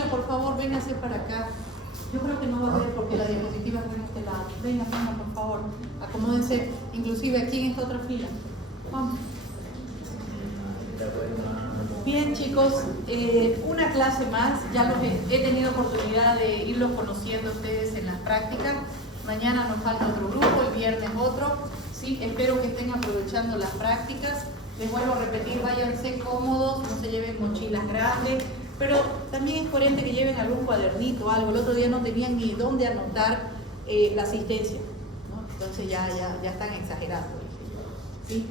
fila, por favor, véngase para acá. Yo creo que no va a haber porque la diapositiva está en este lado. Venga, por favor, acomódense, inclusive aquí en esta otra fila. Vamos. Bien, chicos, una clase más. Ya los he tenido oportunidad de irlos conociendo a ustedes en las prácticas. Mañana nos falta otro grupo, el viernes otro. Sí, espero que estén aprovechando las prácticas. Les vuelvo a repetir, váyanse cómodos, no se lleven mochilas grandes, pero también es coherente que lleven algún cuadernito o algo. El otro día no tenían ni dónde anotar la asistencia, ¿no? Entonces ya están exagerando. ¿Sí?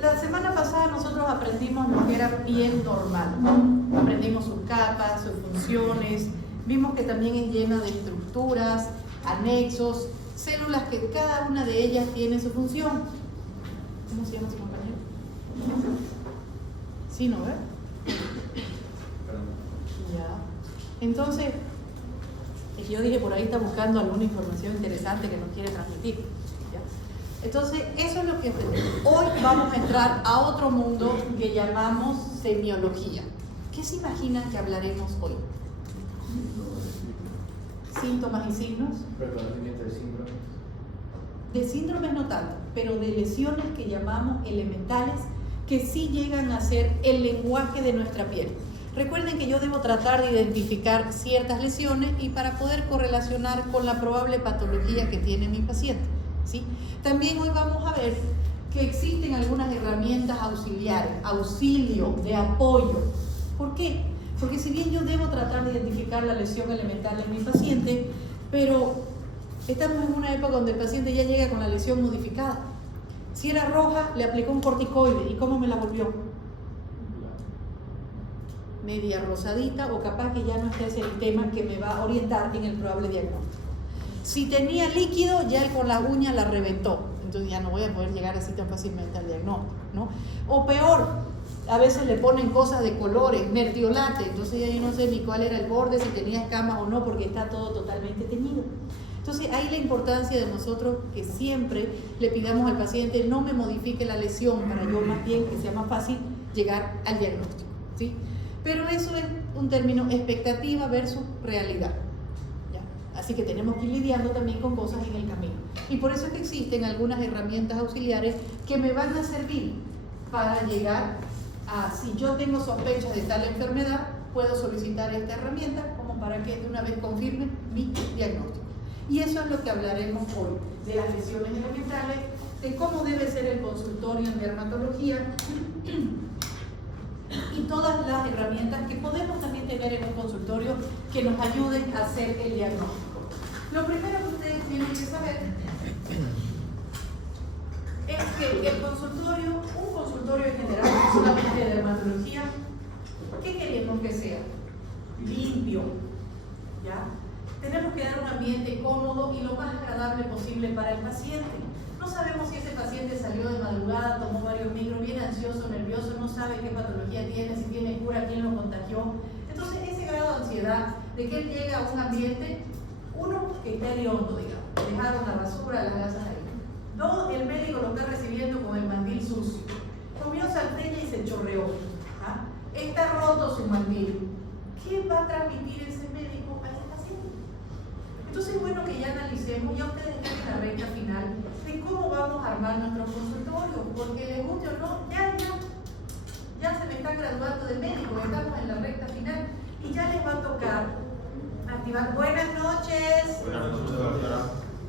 La semana pasada nosotros aprendimos lo que era bien normal, ¿no? Aprendimos sus capas, sus funciones, vimos que también es llena de estructuras, anexos, células que cada una de ellas tiene su función. ¿Cómo se llama su compañero? Sí, ¿no? ¿Ver? Ya. Entonces, yo dije por ahí está buscando alguna información interesante que nos quiere transmitir. ¿Ya? Entonces, eso es lo que aprendemos. Hoy vamos a entrar a otro mundo que llamamos semiología. ¿Qué se imaginan que hablaremos hoy? Síntomas y signos. Reconocimiento de síndromes. De síndromes no tanto, pero de lesiones que llamamos elementales que sí llegan a ser el lenguaje de nuestra piel. Recuerden que yo debo tratar de identificar ciertas lesiones y para poder correlacionar con la probable patología que tiene mi paciente, ¿sí? También hoy vamos a ver que existen algunas herramientas auxiliares, auxilio, de apoyo. ¿Por qué? Porque si bien yo debo tratar de identificar la lesión elemental en mi paciente, pero estamos en una época donde el paciente ya llega con la lesión modificada. Si era roja, le aplicó un corticoide. ¿Y cómo me la volvió? Media rosadita, o capaz que ya no esté ese el tema que me va a orientar en el probable diagnóstico. Si tenía líquido, ya él con la uña la reventó. Entonces ya no voy a poder llegar así tan fácilmente al diagnóstico, ¿no? O peor, a veces le ponen cosas de colores, mertiolate. Entonces ya yo no sé ni cuál era el borde, si tenía escamas o no, porque está todo totalmente teñido. Entonces, ahí la importancia de nosotros que siempre le pidamos al paciente no me modifique la lesión para yo más bien que sea más fácil llegar al diagnóstico, ¿sí? Pero eso es un término expectativa versus realidad, ¿ya? Así que tenemos que ir lidiando también con cosas en el camino. Y por eso es que existen algunas herramientas auxiliares que me van a servir para llegar a, si yo tengo sospechas de tal enfermedad, puedo solicitar esta herramienta como para que de una vez confirme mi diagnóstico. Y eso es lo que hablaremos hoy, de las lesiones elementales, de cómo debe ser el consultorio en dermatología y todas las herramientas que podemos también tener en un consultorio que nos ayuden a hacer el diagnóstico. Lo primero que ustedes tienen que saber es que el consultorio, un consultorio en general, no solamente de dermatología, ¿qué queremos que sea? Limpio, ¿ya? Tenemos que dar un ambiente cómodo y lo más agradable posible para el paciente. No sabemos si ese paciente salió de madrugada, tomó varios micros, viene ansioso, nervioso, no sabe qué patología tiene, si tiene cura, quién lo contagió. Entonces, ese grado de ansiedad de que él llega a un ambiente, uno, que esté hediondo, digamos, dejaron la basura, las gasas ahí. Dos, el médico lo está recibiendo con el mandil sucio. Comió salteña y se chorreó. ¿Ah? Está roto su mandil. ¿Qué va a transmitir ese médico al paciente? Entonces es bueno que ya analicemos, ya ustedes están en la recta final, de cómo vamos a armar nuestro consultorio, porque les guste o no, ya se me están graduando de médico, estamos en la recta final y ya les va a tocar activar. Buenas noches. Buenas noches, doctora.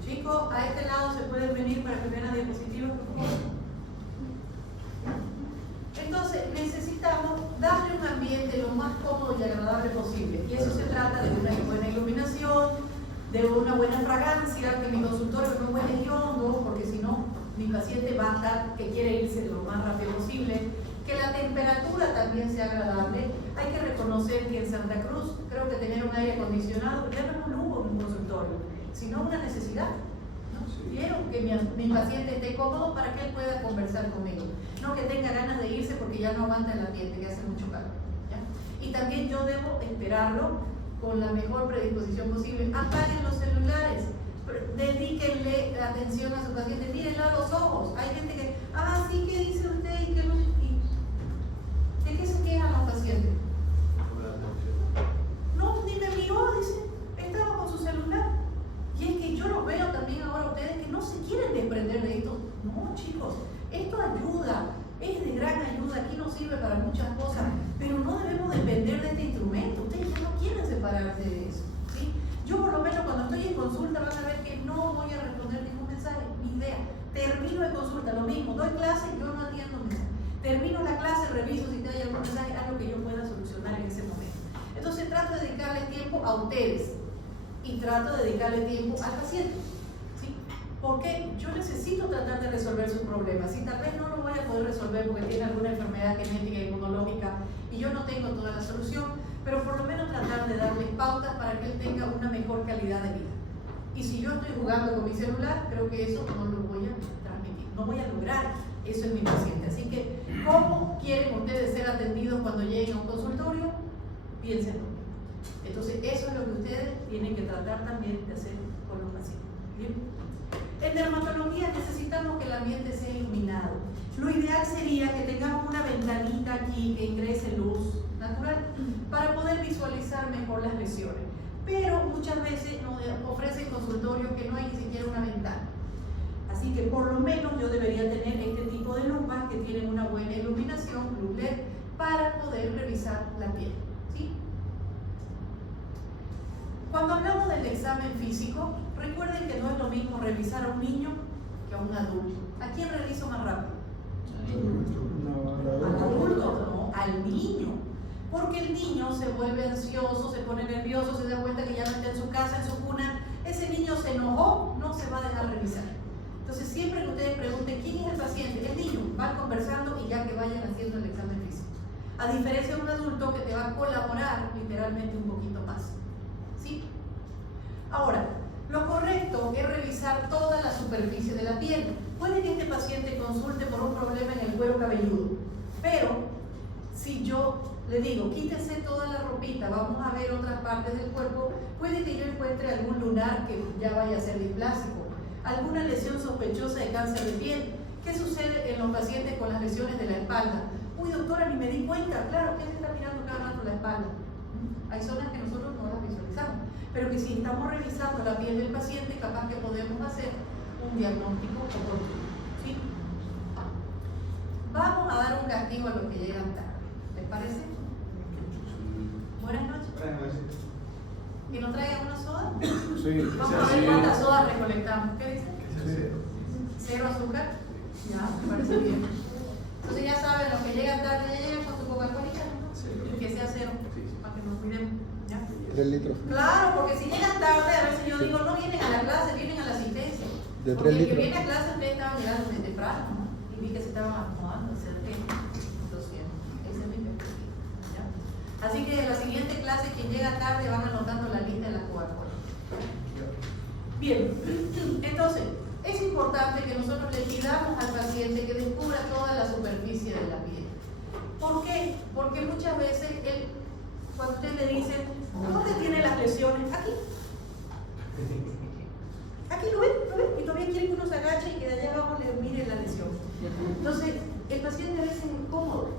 Chicos, a este lado se pueden venir para que vean la diapositiva, por favor. Entonces, necesitamos darle un ambiente lo más cómodo y agradable posible. Y eso se trata de una buena iluminación, de una buena fragancia, que mi consultorio no huele hediondo, porque si no, mi paciente va a estar que quiere irse lo más rápido posible. Que la temperatura también sea agradable. Hay que reconocer que en Santa Cruz, creo que tener un aire acondicionado ya no es un lujo en un consultorio, sino una necesidad. ¿No? Quiero que mi paciente esté cómodo para que él pueda conversar conmigo. No que tenga ganas de irse porque ya no aguanta el ambiente, que hace mucho calor. ¿Ya? Y también yo debo esperarlo con la mejor predisposición posible. Apaguen los celulares, dedíquenle atención a su paciente, mírenlo a los ojos. Hay gente que, sí, ¿qué dice usted? ¿Y qué no? ¿De qué se quejan los pacientes? No, chicos, esto ayuda, es de gran ayuda, aquí nos sirve para muchas cosas, pero no debemos depender de este instrumento. Ustedes ya no quieren separarse de eso, ¿sí? Yo por lo menos cuando estoy en consulta van a ver que no voy a responder ningún mensaje, ni idea. Termino de consulta, lo mismo, doy clase, yo no atiendo mensajes. Termino la clase, reviso si te hay algún mensaje, algo que yo pueda solucionar en ese momento. Entonces trato de dedicarle tiempo a ustedes y trato de dedicarle tiempo al paciente, ¿sí? Porque yo necesito tratar de resolver sus problemas. Si tal vez no lo voy a poder resolver porque tiene alguna enfermedad genética e inmunológica y yo no tengo toda la solución, pero por lo menos tratar de darles pautas para que él tenga una mejor calidad de vida. Y si yo estoy jugando con mi celular, creo que eso no lo voy a transmitir, no voy a lograr eso en mi paciente. Así que, ¿cómo quieren ustedes ser atendidos cuando lleguen a un consultorio? Piénsenlo. Entonces, eso es lo que ustedes tienen que tratar también de hacer con los pacientes. ¿Bien? En dermatología necesitamos que el ambiente sea iluminado. Lo ideal sería que tengamos una ventanita aquí que ingrese luz natural para poder visualizar mejor las lesiones. Pero muchas veces nos ofrecen consultorios que no hay ni siquiera una ventana. Así que por lo menos yo debería tener este tipo de lupas que tienen una buena iluminación, luz LED, para poder revisar la piel, ¿sí? Cuando hablamos del examen físico, recuerden que no es lo mismo revisar a un niño que a un adulto. ¿A quién reviso más rápido? Al adulto, no, al niño. Porque el niño se vuelve ansioso, se pone nervioso, se da cuenta que ya no está en su casa, en su cuna. Ese niño se enojó, no se va a dejar revisar. Entonces, siempre que ustedes pregunten quién es el paciente, el niño, van conversando y ya que vayan haciendo el examen físico. A diferencia de un adulto que te va a colaborar literalmente un poquito más. ¿Sí? Ahora, lo correcto es revisar toda la superficie de la piel. Puede que este paciente consulte por un problema en el cuero cabelludo, pero si yo le digo, quítese toda la ropita, vamos a ver otras partes del cuerpo, puede que yo encuentre algún lunar que ya vaya a ser displásico, alguna lesión sospechosa de cáncer de piel. ¿Qué sucede en los pacientes con las lesiones de la espalda? Uy, doctora, ni me di cuenta. Claro, ¿qué se está mirando cada rato la espalda? Hay zonas que nosotros no las visualizamos, pero que si estamos revisando la piel del paciente, capaz que podemos hacer un diagnóstico oportuno, ¿sí? Vamos a dar un castigo a los que llegan tarde. ¿Les parece? Buenas noches. Buenas noches. ¿Que no traigan una soda? Sí. Vamos a ver cuántas sodas recolectamos. ¿Qué dicen? Sí. ¿Cero azúcar? Ya, me parece bien. Entonces ya saben, los que llegan tarde ya llegan con su Coca-Cola, ¿no? Que sea cero, para que nos cuidemos. ¿Ya? 3 litros. Claro, porque si llegan tarde, a veces yo digo, no vienen a la clase, vienen a la asistencia. De 3 porque el que litros. viene a clase, ustedes estaban llegando desde temprano, ¿no? Y vi que se estaban acomodando, ¿cierto? Entonces, esa es mi perspectiva. ¿Ya? Así que en la siguiente clase, quien llega tarde, van anotando la lista de la Coca-Cola. Bien, entonces, es importante que nosotros le pidamos al paciente que descubra toda la superficie de la piel. ¿Por qué? Porque muchas veces él, cuando usted le dice, ¿dónde tiene las lesiones? Aquí. Aquí lo ven, y todavía quiere que uno se agache y que de allá abajo le mire la lesión. Entonces, el paciente a veces es incómodo.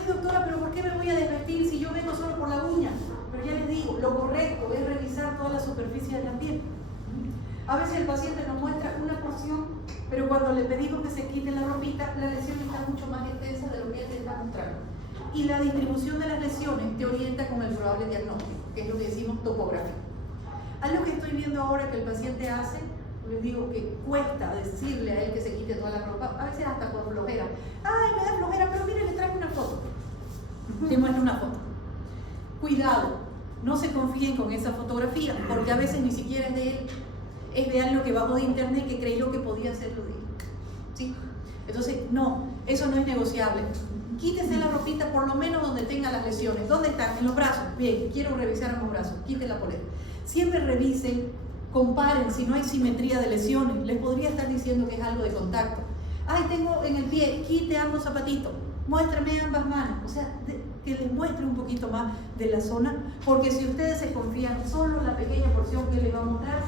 Ay, doctora, pero ¿por qué me voy a desvestir si yo vengo solo por la uña? Pero ya les digo, lo correcto es revisar toda la superficie de la piel. A veces el paciente nos muestra una porción, pero cuando le pedimos que se quite la ropita, la lesión está mucho más extensa de lo que él te está mostrando. Y la distribución de las lesiones te orienta con el probable diagnóstico, que es lo que decimos topografía. Algo que estoy viendo ahora que el paciente hace, les digo que cuesta decirle a él que se quite toda la ropa, a veces hasta con flojera. Ay, me da flojera, pero mire, le traigo una foto. Te muestro una foto. Cuidado, no se confíen con esa fotografía, porque a veces ni siquiera es de él. Es de algo que bajó de internet que creyó que podía hacerlo de él. ¿Sí? Entonces, no, eso no es negociable. Quítese la ropita por lo menos donde tenga las lesiones. ¿Dónde están? En los brazos. Bien, quiero revisar ambos brazos. Quite la polera. Siempre revisen, comparen si no hay simetría de lesiones. Les podría estar diciendo que es algo de contacto. Ay, tengo en el pie, quite ambos zapatitos. Muéstrame ambas manos. O sea, que les muestre un poquito más de la zona, porque si ustedes se confían solo en la pequeña porción que les va a mostrar,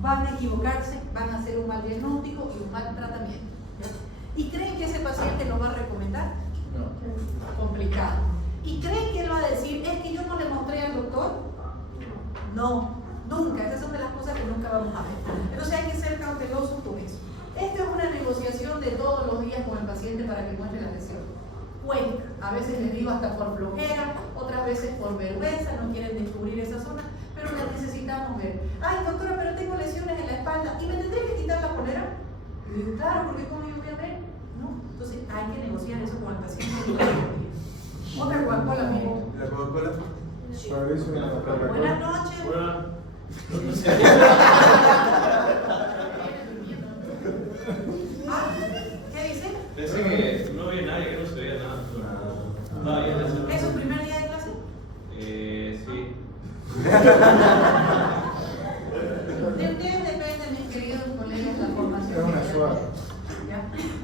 van a equivocarse, van a hacer un mal diagnóstico y un mal tratamiento. ¿Ya? ¿Y creen que ese paciente lo va a recomendar? No. Complicado. ¿Y creen que él va a decir, es que yo no le mostré al doctor? No, nunca. Esas son de las cosas que nunca vamos a ver. Entonces hay que ser cautelosos con eso. Esto es una negociación de todos los días con el paciente para que muestre la lesión. Cuesta. A veces les digo hasta por flojera, otras veces por vergüenza, no quieren descubrir esa zona, pero la necesitamos ver. Ay, doctora, pero tengo lesiones en la espalda y me tendré que quitar la polera. Y digo, claro, porque ¿cómo yo voy a ver? No. Entonces hay que negociar eso con el paciente. Otra Coca-Cola, miren. ¿La Coca-Cola? Buenas noches. Ah, ¿qué dice? Pensé que no había nadie, que no se veía nada. Estaba bien eso. ¿Es su primer día de clase? Sí. De ustedes depende, mis queridos colegas, la formación. Es una que suave. ¿Ya?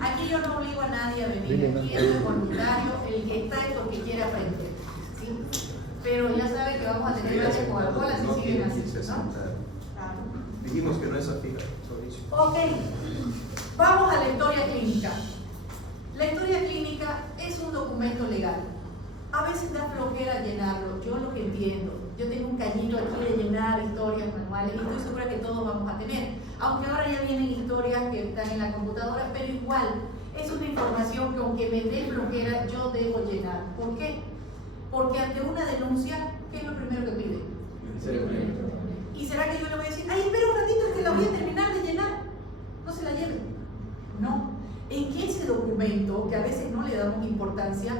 Aquí yo no obligo a nadie a venir, aquí es voluntario, el que está es porque quiere aprender. ¿Sí? Pero ya sabe que vamos a tener clases con Coca-Cola si siguen así, ¿no? Claro. Dijimos que no es afín. Ok, vamos a la historia clínica. La historia clínica es un documento legal. A veces da flojera llenarlo, yo lo que entiendo. Yo tengo un cañito aquí de llenar historias manuales y estoy segura que todos vamos a tener. Aunque ahora ya vienen historias que están en la computadora, pero igual es una información que aunque me dé flojera, yo debo llenar. ¿Por qué? Porque ante una denuncia, ¿qué es lo primero que pide? ¿Y será que yo le voy a decir, ay, espera un ratito, es que la voy a terminar de llenar? No se la lleven. No. En que ese documento, que a veces no le damos importancia,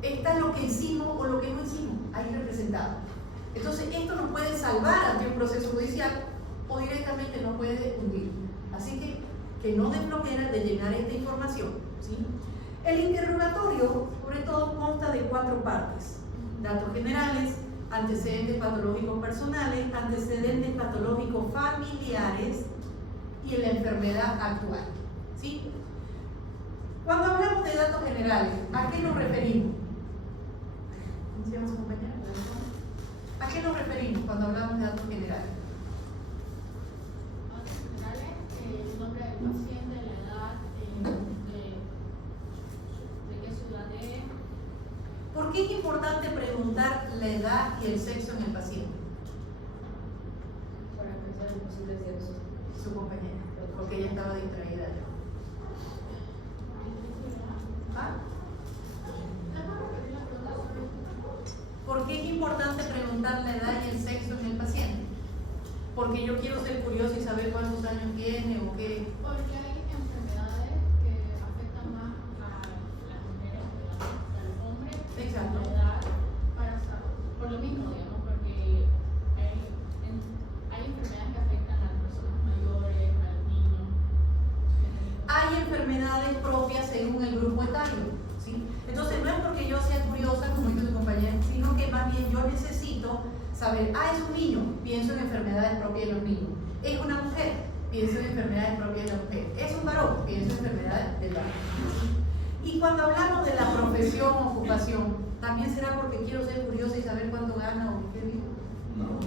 está lo que hicimos o lo que no hicimos, ahí representado. Entonces, esto nos puede salvar ante un proceso judicial o directamente nos puede hundir. Así que no den flojera de llenar esta información, ¿sí? El interrogatorio, sobre todo, consta de 4 partes: datos generales, antecedentes patológicos personales, antecedentes patológicos familiares y la enfermedad actual, ¿sí? Cuando hablamos de datos generales, ¿a qué nos referimos? ¿Cómo se llama su compañera? ¿A qué nos referimos cuando hablamos de datos generales? Datos generales, el nombre del paciente, la edad, de qué ciudad es. ¿Por qué es importante preguntar la edad y el sexo en el paciente? Para pensar en posibles diagnósticos. Su compañera, porque ella estaba distraída ya. ¿Ah? ¿Por qué es importante preguntar la edad y el sexo en el paciente? Porque yo quiero ser curioso y saber cuántos años tiene o qué. Porque hay enfermedades que afectan más a las mujeres que al hombre. Exacto. La edad, por lo mismo, digamos, porque hay enfermedades que afectan a las personas mayores, a los niños. Hay enfermedades propias según el grupo etario, ¿sí? Entonces no es porque yo sea curiosa, como dice tu compañera, sino que más bien yo necesito saber, es un niño, pienso en enfermedades propias de los niños. Es una mujer, pienso en enfermedades propias de la mujer. Es un varón, pienso en enfermedades del varón. Y cuando hablamos de la profesión o ocupación, ¿también será porque quiero ser curiosa y saber cuánto gana o qué digo?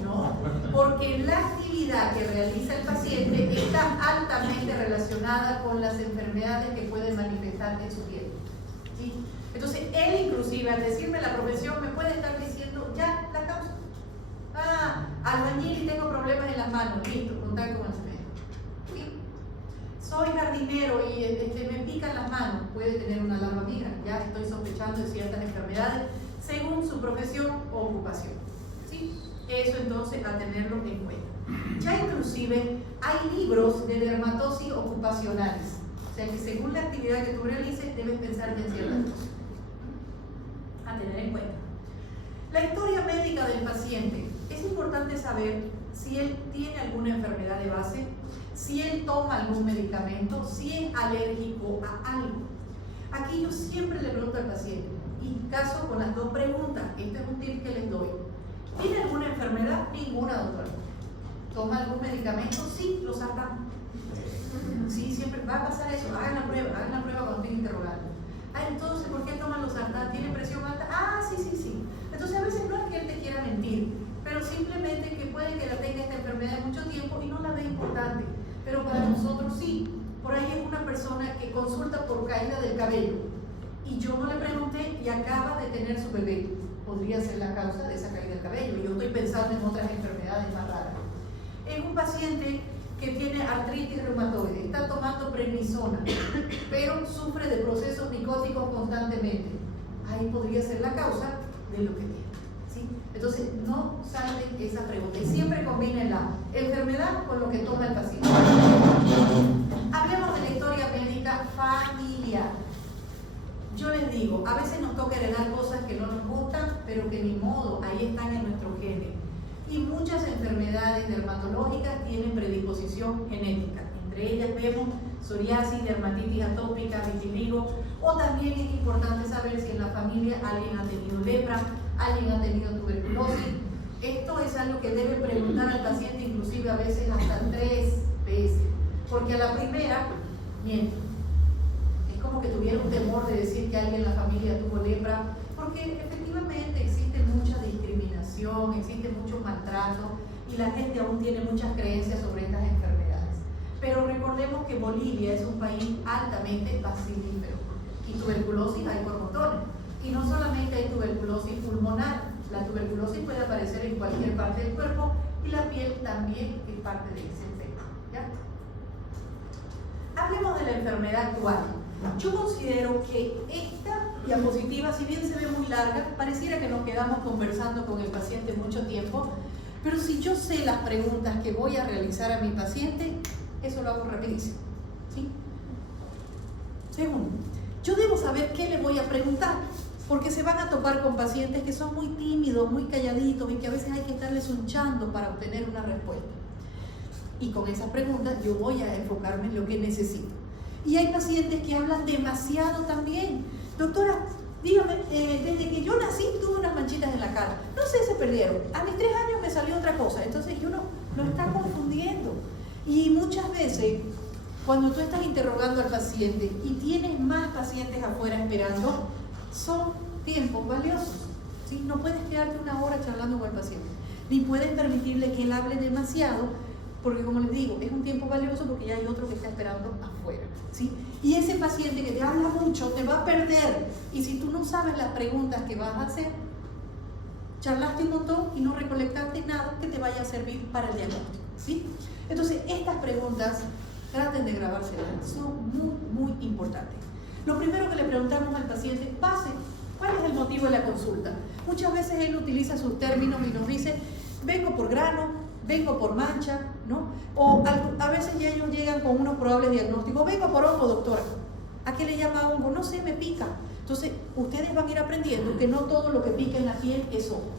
No, porque la actividad que realiza el paciente está altamente relacionada con las enfermedades que pueden manifestar en su piel, ¿sí? Entonces, él inclusive al decirme la profesión me puede estar diciendo ya la causa. Albañil y tengo problemas en las manos, listo, contacto con el médico. ¿Sí? Soy jardinero y me pican las manos, puede tener una larva migra, ya estoy sospechando de ciertas enfermedades según su profesión o ocupación, ¿sí? Eso entonces a tenerlo en cuenta. Ya inclusive hay libros de dermatosis ocupacionales, o sea que según la actividad que tú realices debes pensar en ciertas cosas a tener en cuenta. La historia médica del paciente. Es importante saber si él tiene alguna enfermedad de base, si él toma algún medicamento, si es alérgico a algo. Aquí yo siempre le pregunto al paciente y caso con las 2 preguntas. Este es un tip que les doy. ¿Tiene alguna enfermedad? Ninguna, doctora. ¿Toma algún medicamento? Sí, lo sacamos. Sí, siempre va a pasar eso. Hagan la prueba cuando estén interrogando. Entonces, ¿por qué toma los sartán? ¿Tiene presión alta? Sí. Entonces, a veces no es que él te quiera mentir, pero simplemente que puede que la tenga esta enfermedad de mucho tiempo y no la ve importante. Pero para nosotros sí. Por ahí es una persona que consulta por caída del cabello y yo no le pregunté y acaba de tener su bebé. Podría ser la causa de esa caída del cabello. Yo estoy pensando en otras enfermedades más raras. Es un paciente que tiene artritis reumatoide, está tomando prednisona, pero sufre de procesos psicóticos constantemente. Ahí podría ser la causa de lo que tiene, ¿sí? Entonces, no salten esa pregunta y siempre combinen la enfermedad con lo que toma el paciente. Hablemos de la historia médica familiar. Yo les digo, a veces nos toca heredar cosas que no nos gustan, pero que ni modo, ahí están en nuestro genes. Y muchas enfermedades dermatológicas tienen predisposición genética. Entre ellas vemos psoriasis, dermatitis atópica, vitiligo, o también es importante saber si en la familia alguien ha tenido lepra, alguien ha tenido tuberculosis. Esto es algo que debe preguntar al paciente, inclusive a veces hasta 3 veces, porque a la primera miente. Es como que tuviera un temor de decir que alguien en la familia tuvo lepra, porque efectivamente existe mucha discriminación, existe mucho maltrato y la gente aún tiene muchas creencias sobre estas enfermedades. Pero recordemos que Bolivia es un país altamente bacilífero y tuberculosis hay por montones. Y no solamente hay tuberculosis pulmonar, la tuberculosis puede aparecer en cualquier parte del cuerpo y la piel también es parte de ese efecto, ¿ya? Hablemos de la enfermedad actual. Yo considero que esta diapositiva, si bien se ve muy larga, pareciera que nos quedamos conversando con el paciente mucho tiempo, pero si yo sé las preguntas que voy a realizar a mi paciente, eso lo hago rapidísimo, ¿sí? Segundo, yo debo saber qué le voy a preguntar, porque se van a topar con pacientes que son muy tímidos, muy calladitos y que a veces hay que estarles unchando para obtener una respuesta. Y con esas preguntas yo voy a enfocarme en lo que necesito. Y hay pacientes que hablan demasiado también. Doctora, dígame, desde que yo nací tuve unas manchitas en la cara. No sé, se perdieron. A mis 3 años me salió otra cosa. Entonces uno lo está confundiendo. Y muchas veces, cuando tú estás interrogando al paciente y tienes más pacientes afuera esperando, son tiempos valiosos, ¿sí? No puedes quedarte 1 hora charlando con el paciente, ni puedes permitirle que él hable demasiado, porque como les digo, es un tiempo valioso porque ya hay otro que está esperando afuera, ¿sí? Y ese paciente que te habla mucho te va a perder, y si tú no sabes las preguntas que vas a hacer, charlaste un montón y no recolectaste nada que te vaya a servir para el diagnóstico, ¿sí? Entonces, estas preguntas, traten de grabárselas, son muy, muy importantes. Lo primero que le preguntamos al paciente, base, ¿cuál es el motivo de la consulta? Muchas veces él utiliza sus términos y nos dice, vengo por grano, vengo por mancha, ¿no? O a veces ya ellos llegan con unos probables diagnósticos, vengo por hongo, doctora. ¿A qué le llama hongo? No sé, me pica. Entonces, ustedes van a ir aprendiendo que no todo lo que pica en la piel es hongo.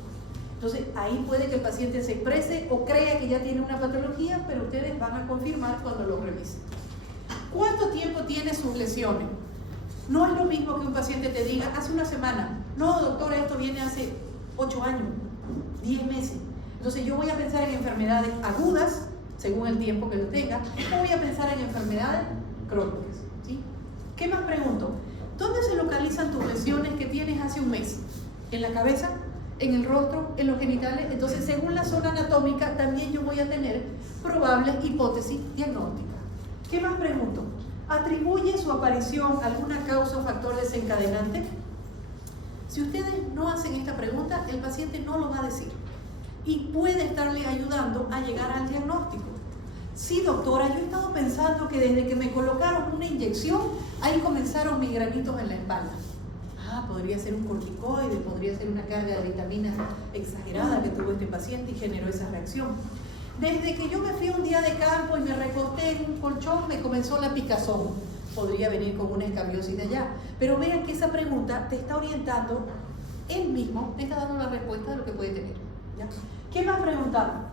Entonces, ahí puede que el paciente se exprese o crea que ya tiene una patología, pero ustedes van a confirmar cuando lo revisen. ¿Cuánto tiempo tiene sus lesiones? No es lo mismo que un paciente te diga, hace 1 semana, no doctora, esto viene hace 8 años, 10 meses. Entonces yo voy a pensar en enfermedades agudas, según el tiempo que lo tenga, o voy a pensar en enfermedades crónicas, ¿sí? ¿Qué más pregunto? ¿Dónde se localizan tus lesiones que tienes hace 1 mes? ¿En la cabeza? ¿En el rostro? ¿En los genitales? Entonces, según la zona anatómica, también yo voy a tener probables hipótesis diagnósticas. ¿Qué más pregunto? ¿Atribuye su aparición a alguna causa o factor desencadenante? Si ustedes no hacen esta pregunta, el paciente no lo va a decir y puede estarle ayudando a llegar al diagnóstico. Sí, doctora, yo he estado pensando que desde que me colocaron una inyección, ahí comenzaron mis granitos en la espalda. Ah, podría ser un corticoide, podría ser una carga de vitaminas exagerada que tuvo este paciente y generó esa reacción. Desde que yo me fui un día de campo y me recosté en un colchón, me comenzó la picazón. Podría venir con una escabiosis de allá. Pero vean que esa pregunta te está orientando, él mismo te está dando la respuesta de lo que puede tener, ¿ya? ¿Qué más preguntamos?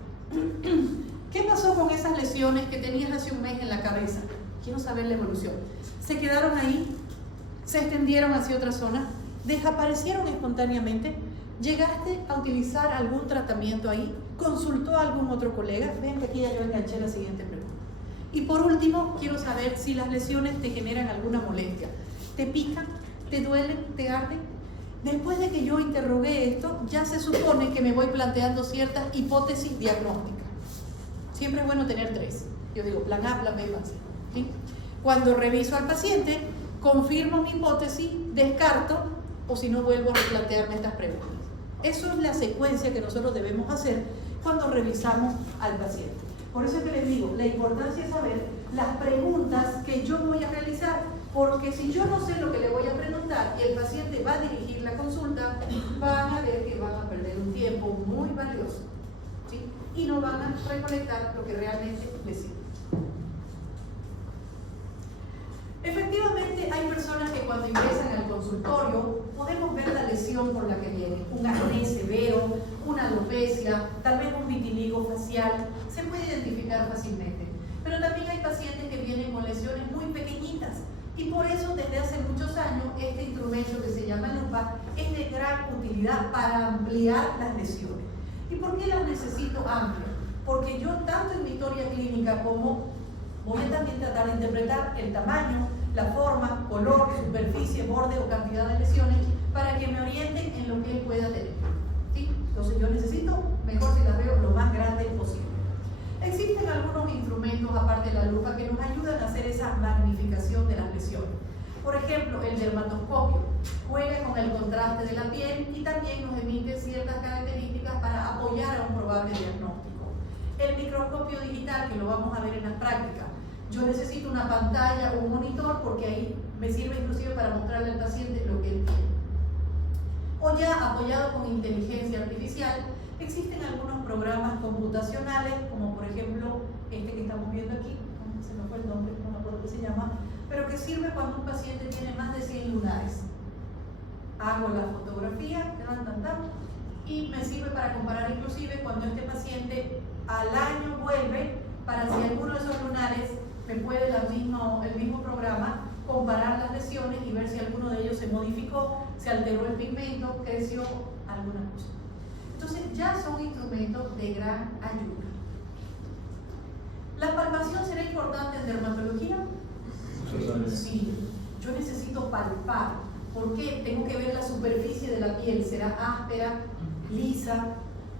¿Qué pasó con esas lesiones que tenías hace 1 mes en la cabeza? Quiero saber la evolución. ¿Se quedaron ahí? ¿Se extendieron hacia otra zona? ¿Desaparecieron espontáneamente? ¿Llegaste a utilizar algún tratamiento ahí? ¿Consultó a algún otro colega? Vean que aquí ya yo enganché la siguiente pregunta. Y por último, quiero saber si las lesiones te generan alguna molestia. ¿Te pican? ¿Te duelen? ¿Te arden? Después de que yo interrogué esto, ya se supone que me voy planteando ciertas hipótesis diagnósticas. Siempre es bueno tener 3. Yo digo plan A, plan B y plan C, ¿sí? Cuando reviso al paciente, confirmo mi hipótesis, descarto, o si no vuelvo a replantearme estas preguntas. Eso es la secuencia que nosotros debemos hacer cuando revisamos al paciente. Por eso es que les digo, la importancia es saber las preguntas que yo voy a realizar, porque si yo no sé lo que le voy a preguntar y el paciente va a dirigir la consulta, van a ver que van a perder un tiempo muy valioso, ¿sí? Y no van a recolectar lo que realmente les sirve. Efectivamente, hay personas que cuando ingresan al consultorio podemos ver la lesión por la que vienen, un acné severo, una alopecia, tal vez un vitiligo facial, se puede identificar fácilmente. Pero también hay pacientes que vienen con lesiones muy pequeñitas y por eso desde hace muchos años este instrumento que se llama lupa es de gran utilidad para ampliar las lesiones. ¿Y por qué las necesito amplias? Porque yo tanto en mi historia clínica como voy a también tratar de interpretar el tamaño, la forma, color, superficie, borde o cantidad de lesiones para que me orienten en lo que él pueda tener, ¿sí? Entonces yo necesito, mejor si las veo lo más grande posible. Existen algunos instrumentos aparte de la lupa que nos ayudan a hacer esa magnificación de las lesiones. Por ejemplo, el dermatoscopio juega con el contraste de la piel y también nos emite ciertas características para apoyar a un probable diagnóstico. El microscopio digital, que lo vamos a ver en las prácticas, yo necesito una pantalla o un monitor porque ahí me sirve inclusive para mostrarle al paciente lo que él tiene. O ya apoyado con inteligencia artificial, existen algunos programas computacionales, como por ejemplo este que estamos viendo aquí, se me fue el nombre, no me acuerdo qué se llama, pero que sirve cuando un paciente tiene más de 100 lunares. Hago la fotografía, y me sirve para comparar inclusive cuando este paciente al año vuelve, para si alguno de esos lunares me puede el mismo programa comparar las lesiones y ver si alguno de ellos se modificó, se alteró el pigmento, creció, alguna cosa. Entonces ya son instrumentos de gran ayuda. ¿La palpación será importante en dermatología? Sí, yo necesito palpar. ¿Por qué? Tengo que ver la superficie de la piel. ¿Será áspera, lisa?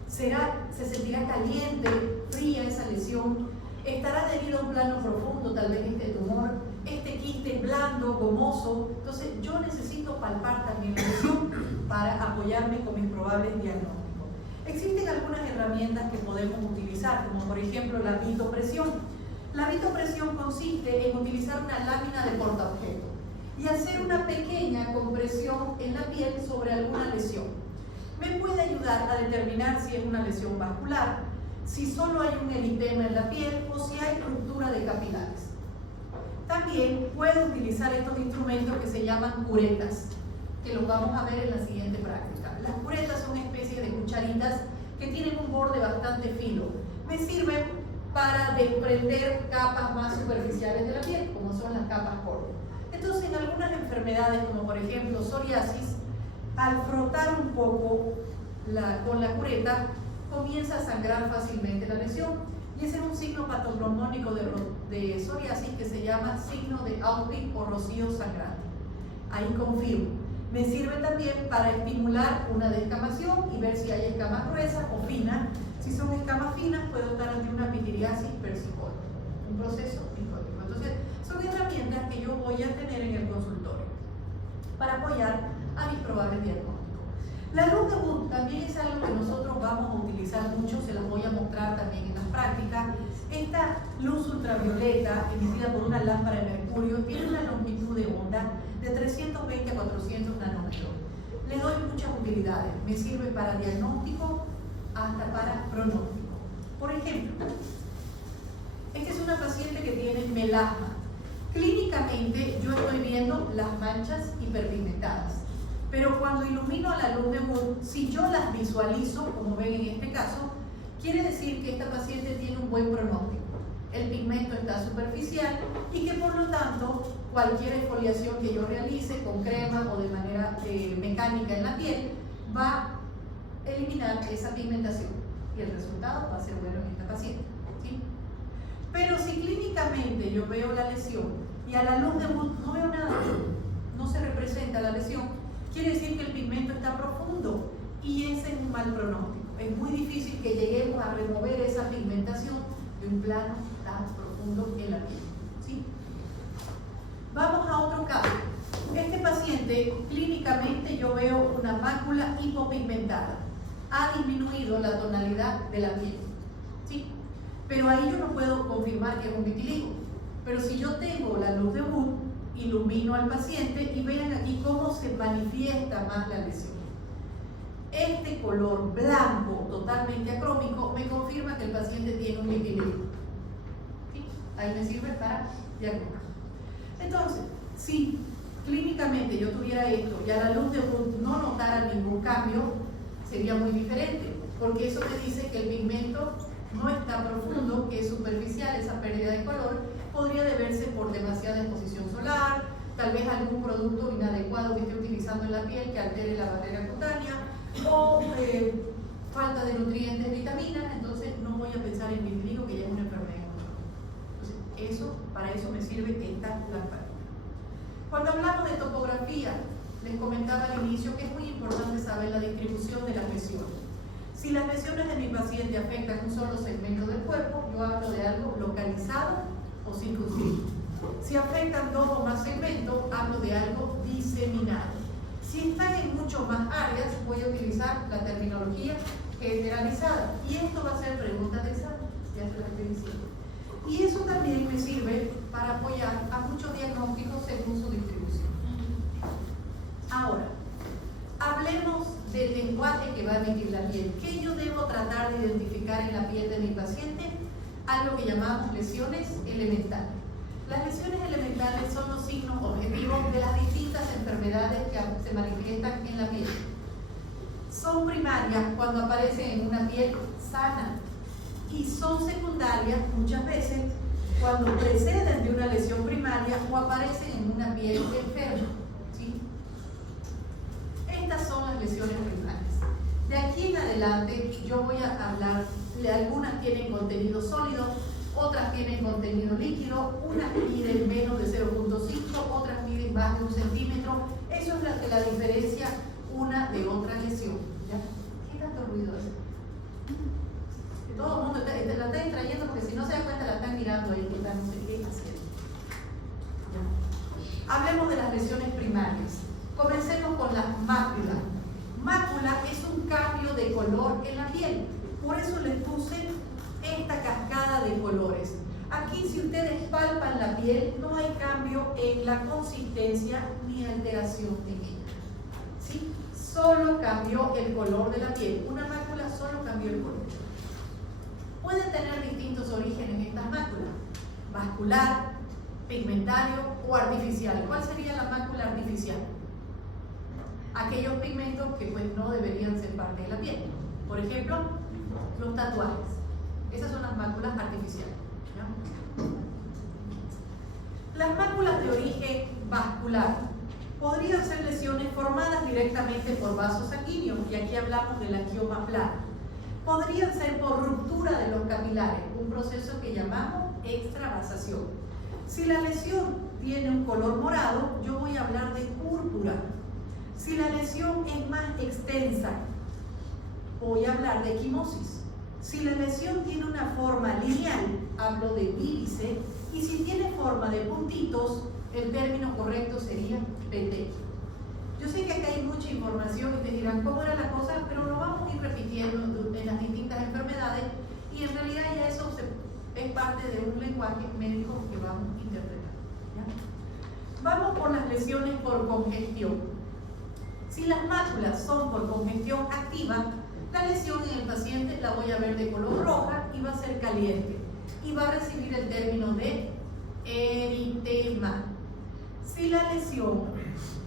¿Se sentirá caliente, fría esa lesión? ¿Estará adherido a un plano profundo, tal vez este tumor? ¿Este quiste blando, gomoso? Entonces yo necesito palpar también la lesión para apoyarme con mis probables diagnósticos. Existen algunas herramientas que podemos utilizar, como por ejemplo la vitopresión. La vitopresión consiste en utilizar una lámina de portaobjeto y hacer una pequeña compresión en la piel sobre alguna lesión. Me puede ayudar a determinar si es una lesión vascular, si solo hay un eritema en la piel o si hay ruptura de capilares. También puedo utilizar estos instrumentos que se llaman curetas, que los vamos a ver en la siguiente práctica. Las curetas son especies de cucharitas que tienen un borde bastante fino. Me sirven para desprender capas más superficiales de la piel, como son las capas córneas. Entonces, en algunas enfermedades, como por ejemplo psoriasis, al frotar un poco con la cureta, comienza a sangrar fácilmente la lesión. Y ese es un signo patognomónico de psoriasis que se llama signo de Aupik o rocío sangrante. Ahí confirmo. Me sirve también para estimular una descamación y ver si hay escamas gruesas o finas. Si son escamas finas, puedo estar ante una pitiriasis persicótica, un proceso picótico. Entonces, son herramientas que yo voy a tener en el consultorio para apoyar a mis probables diagnósticos. La luz de Wood también es algo que nosotros vamos a utilizar mucho, se las voy a mostrar también en las prácticas. Esta luz ultravioleta emitida por una lámpara de mercurio tiene una longitud de onda de 320 a 400 nanómetros. Le doy muchas utilidades, me sirve para diagnóstico hasta para pronóstico. Por ejemplo, esta es una paciente que tiene melasma. Clínicamente yo estoy viendo las manchas hiperpigmentadas, pero cuando ilumino a la luz de Wood, si yo las visualizo, como ven en este caso, quiere decir que esta paciente tiene un buen pronóstico. El pigmento está superficial y que por lo tanto cualquier exfoliación que yo realice con crema o de manera mecánica en la piel va a eliminar esa pigmentación y el resultado va a ser bueno en esta paciente, ¿sí? Pero si clínicamente yo veo la lesión y a la luz de Wood no veo nada, no se representa la lesión, quiere decir que el pigmento está profundo y ese es un mal pronóstico. Es muy difícil que lleguemos a remover esa pigmentación de un plano tan profundo en la piel, ¿sí? Vamos a otro caso. Este paciente, clínicamente yo veo una mácula hipopigmentada. Ha disminuido la tonalidad de la piel, ¿sí? Pero ahí yo no puedo confirmar que es un vitiligo. Pero si yo tengo la luz de Wood, ilumino al paciente y vean aquí cómo se manifiesta más la lesión. Este color blanco, totalmente acrómico, me confirma que el paciente tiene un vitiligo. ¿Sí? Ahí me sirve para diagnosticar. Entonces, si clínicamente yo tuviera esto y a la luz de Wood no notara ningún cambio, sería muy diferente, porque eso me dice que el pigmento no está profundo, que es superficial, esa pérdida de color podría deberse por demasiada exposición solar, tal vez algún producto inadecuado que esté utilizando en la piel que altere la barrera cutánea, o falta de nutrientes, vitaminas. Entonces no voy a pensar en vitiligo, que ya es una enfermedad. Entonces, para eso me sirve esta lamparita. Cuando hablamos de topografía, les comentaba al inicio que es muy importante saber la distribución de las lesiones. Si las lesiones de mi paciente afectan un solo segmento del cuerpo, yo hablo de algo localizado o circunscrito. Si afectan 2 o más segmentos, hablo de algo diseminado. Si están en mucho más áreas, voy a utilizar la terminología generalizada. Y esto va a ser pregunta de examen, ya se lo estoy diciendo. Y eso también me sirve para apoyar a muchos diagnósticos según su distribución. Ahora, hablemos del lenguaje que va a emitir la piel. ¿Qué yo debo tratar de identificar en la piel de mi paciente? Algo que llamamos lesiones elementales. Las lesiones elementales son los signos objetivos de las distintas enfermedades que se manifiestan en la piel. Son primarias cuando aparecen en una piel sana y son secundarias muchas veces cuando preceden de una lesión primaria o aparecen en una piel enferma. ¿Sí? Estas son las lesiones primarias. De aquí en adelante yo voy a hablar de algunas tienen contenido sólido, otras tienen contenido líquido, unas miden menos de 0.5, otras miden más de 1 centímetro. Eso es lo que la diferencia una de otra lesión. ¿Ya? ¿Qué tanto ruido es? Que todo el mundo la está distrayendo, porque si no se da cuenta la están mirando ahí, que no sé qué haciendo. ¿Ya? Hablemos de las lesiones primarias. Comencemos con las máculas. Mácula es un cambio de color en la piel. Por eso les puse esta cascada de colores. Aquí, si ustedes palpan la piel, no hay cambio en la consistencia ni alteración en ella. ¿Sí? Solo cambió el color de la piel. Una mácula solo cambió el color. Pueden tener distintos orígenes estas máculas: vascular, pigmentario o artificial. ¿Cuál sería la mácula artificial? Aquellos pigmentos que pues no deberían ser parte de la piel. Por ejemplo, los tatuajes. Esas son las máculas artificiales. ¿Ya? Las máculas de origen vascular podrían ser lesiones formadas directamente por vasos sanguíneos, y aquí hablamos del angioma plano. Podrían ser por ruptura de los capilares, un proceso que llamamos extravasación. Si la lesión tiene un color morado, yo voy a hablar de púrpura. Si la lesión es más extensa, voy a hablar de equimosis. Si la lesión tiene una forma lineal, hablo de vírice, y si tiene forma de puntitos, el término correcto sería petequio. Yo sé que acá hay mucha información y te dirán cómo era la cosa, pero lo vamos a ir repitiendo en las distintas enfermedades, y en realidad ya eso es parte de un lenguaje médico que vamos a interpretar. ¿Ya? Vamos por las lesiones por congestión. Si las máculas son por congestión activa, la lesión en el paciente la voy a ver de color roja y va a ser caliente y va a recibir el término de eritema. Si la lesión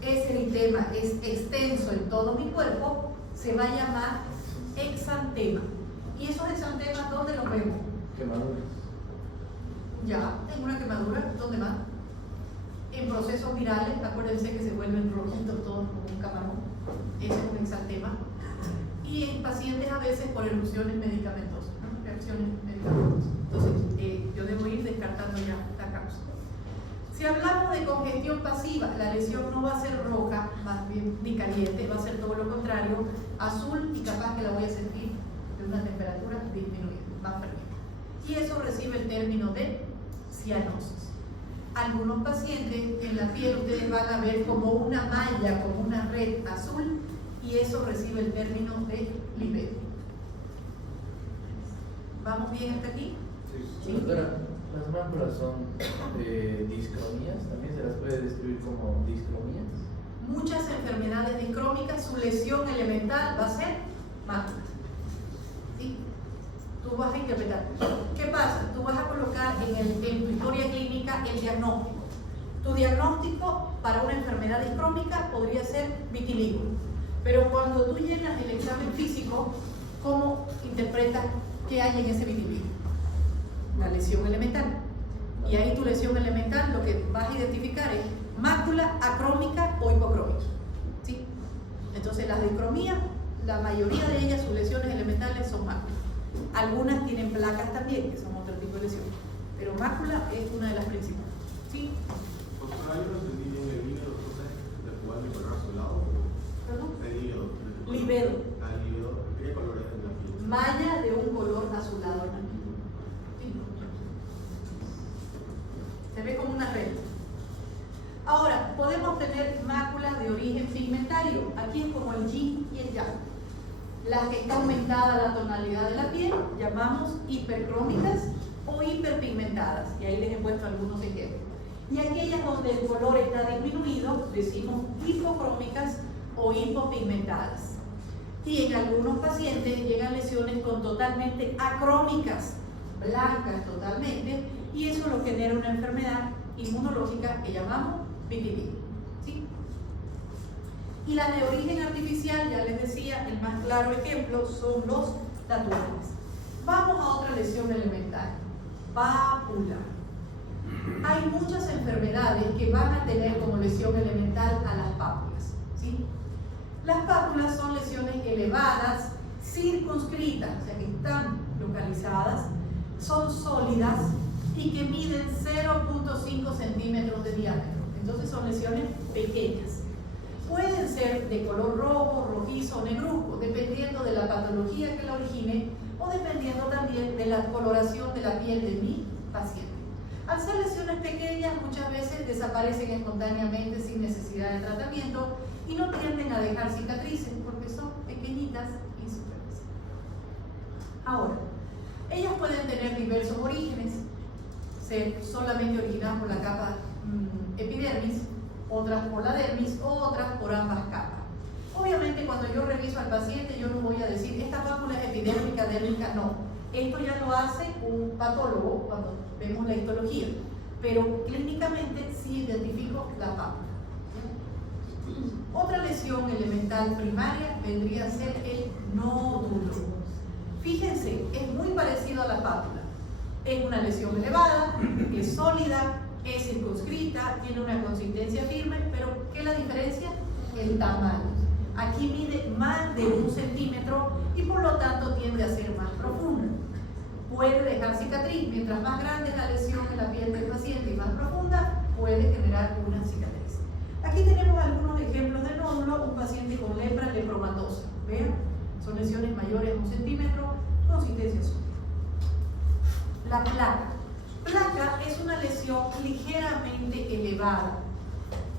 es eritema, es extenso en todo mi cuerpo, se va a llamar exantema. ¿Y esos exantemas dónde los vemos? Quemaduras. Ya, en una quemadura. ¿Dónde más? En procesos virales. Acuérdense que se vuelven rojitos todos como un camarón. Ese es un exantema. Y en pacientes a veces por erupciones medicamentosas, ¿no? Reacciones medicamentosas. Entonces, yo debo ir descartando ya la causa. Si hablamos de congestión pasiva, la lesión no va a ser roja, más bien ni caliente, va a ser todo lo contrario, azul, y capaz que la voy a sentir de una temperatura disminuida, más fría. Y eso recibe el término de cianosis. Algunos pacientes en la piel ustedes van a ver como una malla, como una red azul, y eso recibe el término de lipedo. ¿Vamos bien hasta aquí? ¿Sí? Doctora, ¿las máculas son discromías? ¿También se las puede describir como discromías? Muchas enfermedades discrómicas, su lesión elemental va a ser mácula. ¿Sí? Tú vas a interpretar. ¿Qué pasa? Tú vas a colocar en tu historia clínica el diagnóstico. Tu diagnóstico para una enfermedad discrómica podría ser vitiligo. Pero cuando tú llenas el examen físico, ¿cómo interpretas qué hay en ese vitiligo? La lesión elemental. Y ahí tu lesión elemental lo que vas a identificar es mácula acrómica o hipocrómica. ¿Sí? Entonces las discromías, la mayoría de ellas, sus lesiones elementales son máculas. Algunas tienen placas también, que son otro tipo de lesiones. Pero mácula es una de las principales. ¿Sí? Doctora, yo no entendí bien el hígado, entonces, de jugar mi color azulado. ¿Perdón? El hígado. Libedo. Ah, el hígado. ¿Qué color es en la piel? Malla de un color azulado en la piel. ¿Sí? Se ve como una red. Ahora, podemos tener máculas de origen pigmentario. Aquí es como el yin y el yang. Las que está aumentada la tonalidad de la piel, llamamos hipercrómicas o hiperpigmentadas. Y ahí les he puesto algunos ejemplos. Y aquellas donde el color está disminuido, decimos hipocrómicas o hipopigmentadas. Y en algunos pacientes llegan lesiones con totalmente acrómicas, blancas totalmente, y eso lo genera una enfermedad inmunológica que llamamos vitiligo. ¿Sí? Y las de origen artificial, ya les decía, el más claro ejemplo son los tatuajes. Vamos a otra lesión elemental, pápula. Hay muchas enfermedades que van a tener como lesión elemental a las pápulas. ¿Sí? Las pápulas son lesiones elevadas, circunscritas, o sea que están localizadas, son sólidas y que miden 0.5 centímetros de diámetro. Entonces son lesiones pequeñas. Pueden ser de color rojo, rojizo o negruzco, dependiendo de la patología que la origine o dependiendo también de la coloración de la piel de mi paciente. Al ser lesiones pequeñas, muchas veces desaparecen espontáneamente sin necesidad de tratamiento y no tienden a dejar cicatrices porque son pequeñitas y superficiales. Ahora, ellas pueden tener diversos orígenes, ser solamente originadas por la capa epidermis, otras por la dermis o otras por ambas capas. Obviamente cuando yo reviso al paciente yo no voy a decir esta pápula es epidérmica, dérmica, no. Esto ya lo hace un patólogo cuando vemos la histología, pero clínicamente sí identifico la pápula. Otra lesión elemental primaria vendría a ser el nódulo. Fíjense, es muy parecido a la pápula. Es una lesión elevada, es sólida, es circunscrita, tiene una consistencia firme, pero ¿qué es la diferencia? El tamaño. Aquí mide más de 1 centímetro y por lo tanto tiende a ser más profunda. Puede dejar cicatriz, mientras más grande es la lesión en la piel del paciente y más profunda, puede generar una cicatriz. Aquí tenemos algunos ejemplos de nódulo, un paciente con lepra lepromatosa. ¿Vean? Son lesiones mayores a 1 centímetro, consistencia sólida. La placa. Placa es una lesión ligeramente elevada,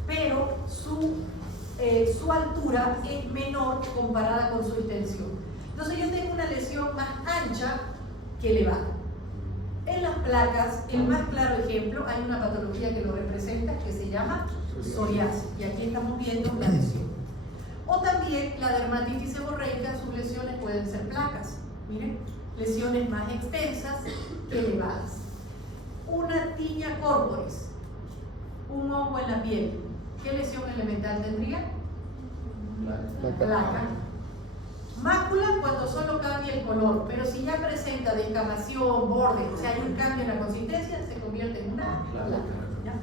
pero su altura es menor comparada con su extensión. Entonces yo tengo una lesión más ancha que elevada. En las placas, el más claro ejemplo, hay una patología que lo representa que se llama psoriasis, y aquí estamos viendo la lesión. O también la dermatitis seborreica, sus lesiones pueden ser placas. Miren, lesiones más extensas que elevadas. Una tiña corporis, un hongo en la piel. ¿Qué lesión elemental tendría? Placa. Mácula cuando solo cambia el color, pero si ya presenta descamación, borde, o sea, hay un cambio en la consistencia, se convierte en una placa. ¿Ya?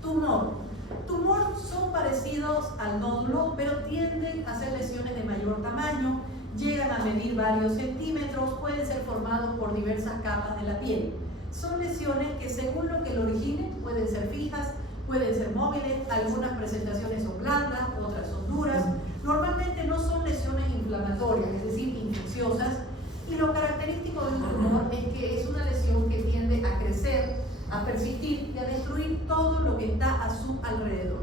Tumor. Tumor son parecidos al nódulo, pero tienden a ser lesiones de mayor tamaño, llegan a medir varios centímetros, pueden ser formados por diversas capas de la piel. Son lesiones que según lo que lo origine pueden ser fijas, pueden ser móviles, algunas presentaciones son blandas, otras son duras. Normalmente no son lesiones inflamatorias, es decir, infecciosas, y lo característico de un tumor es que es una lesión que tiende a crecer, a persistir y a destruir todo lo que está a su alrededor.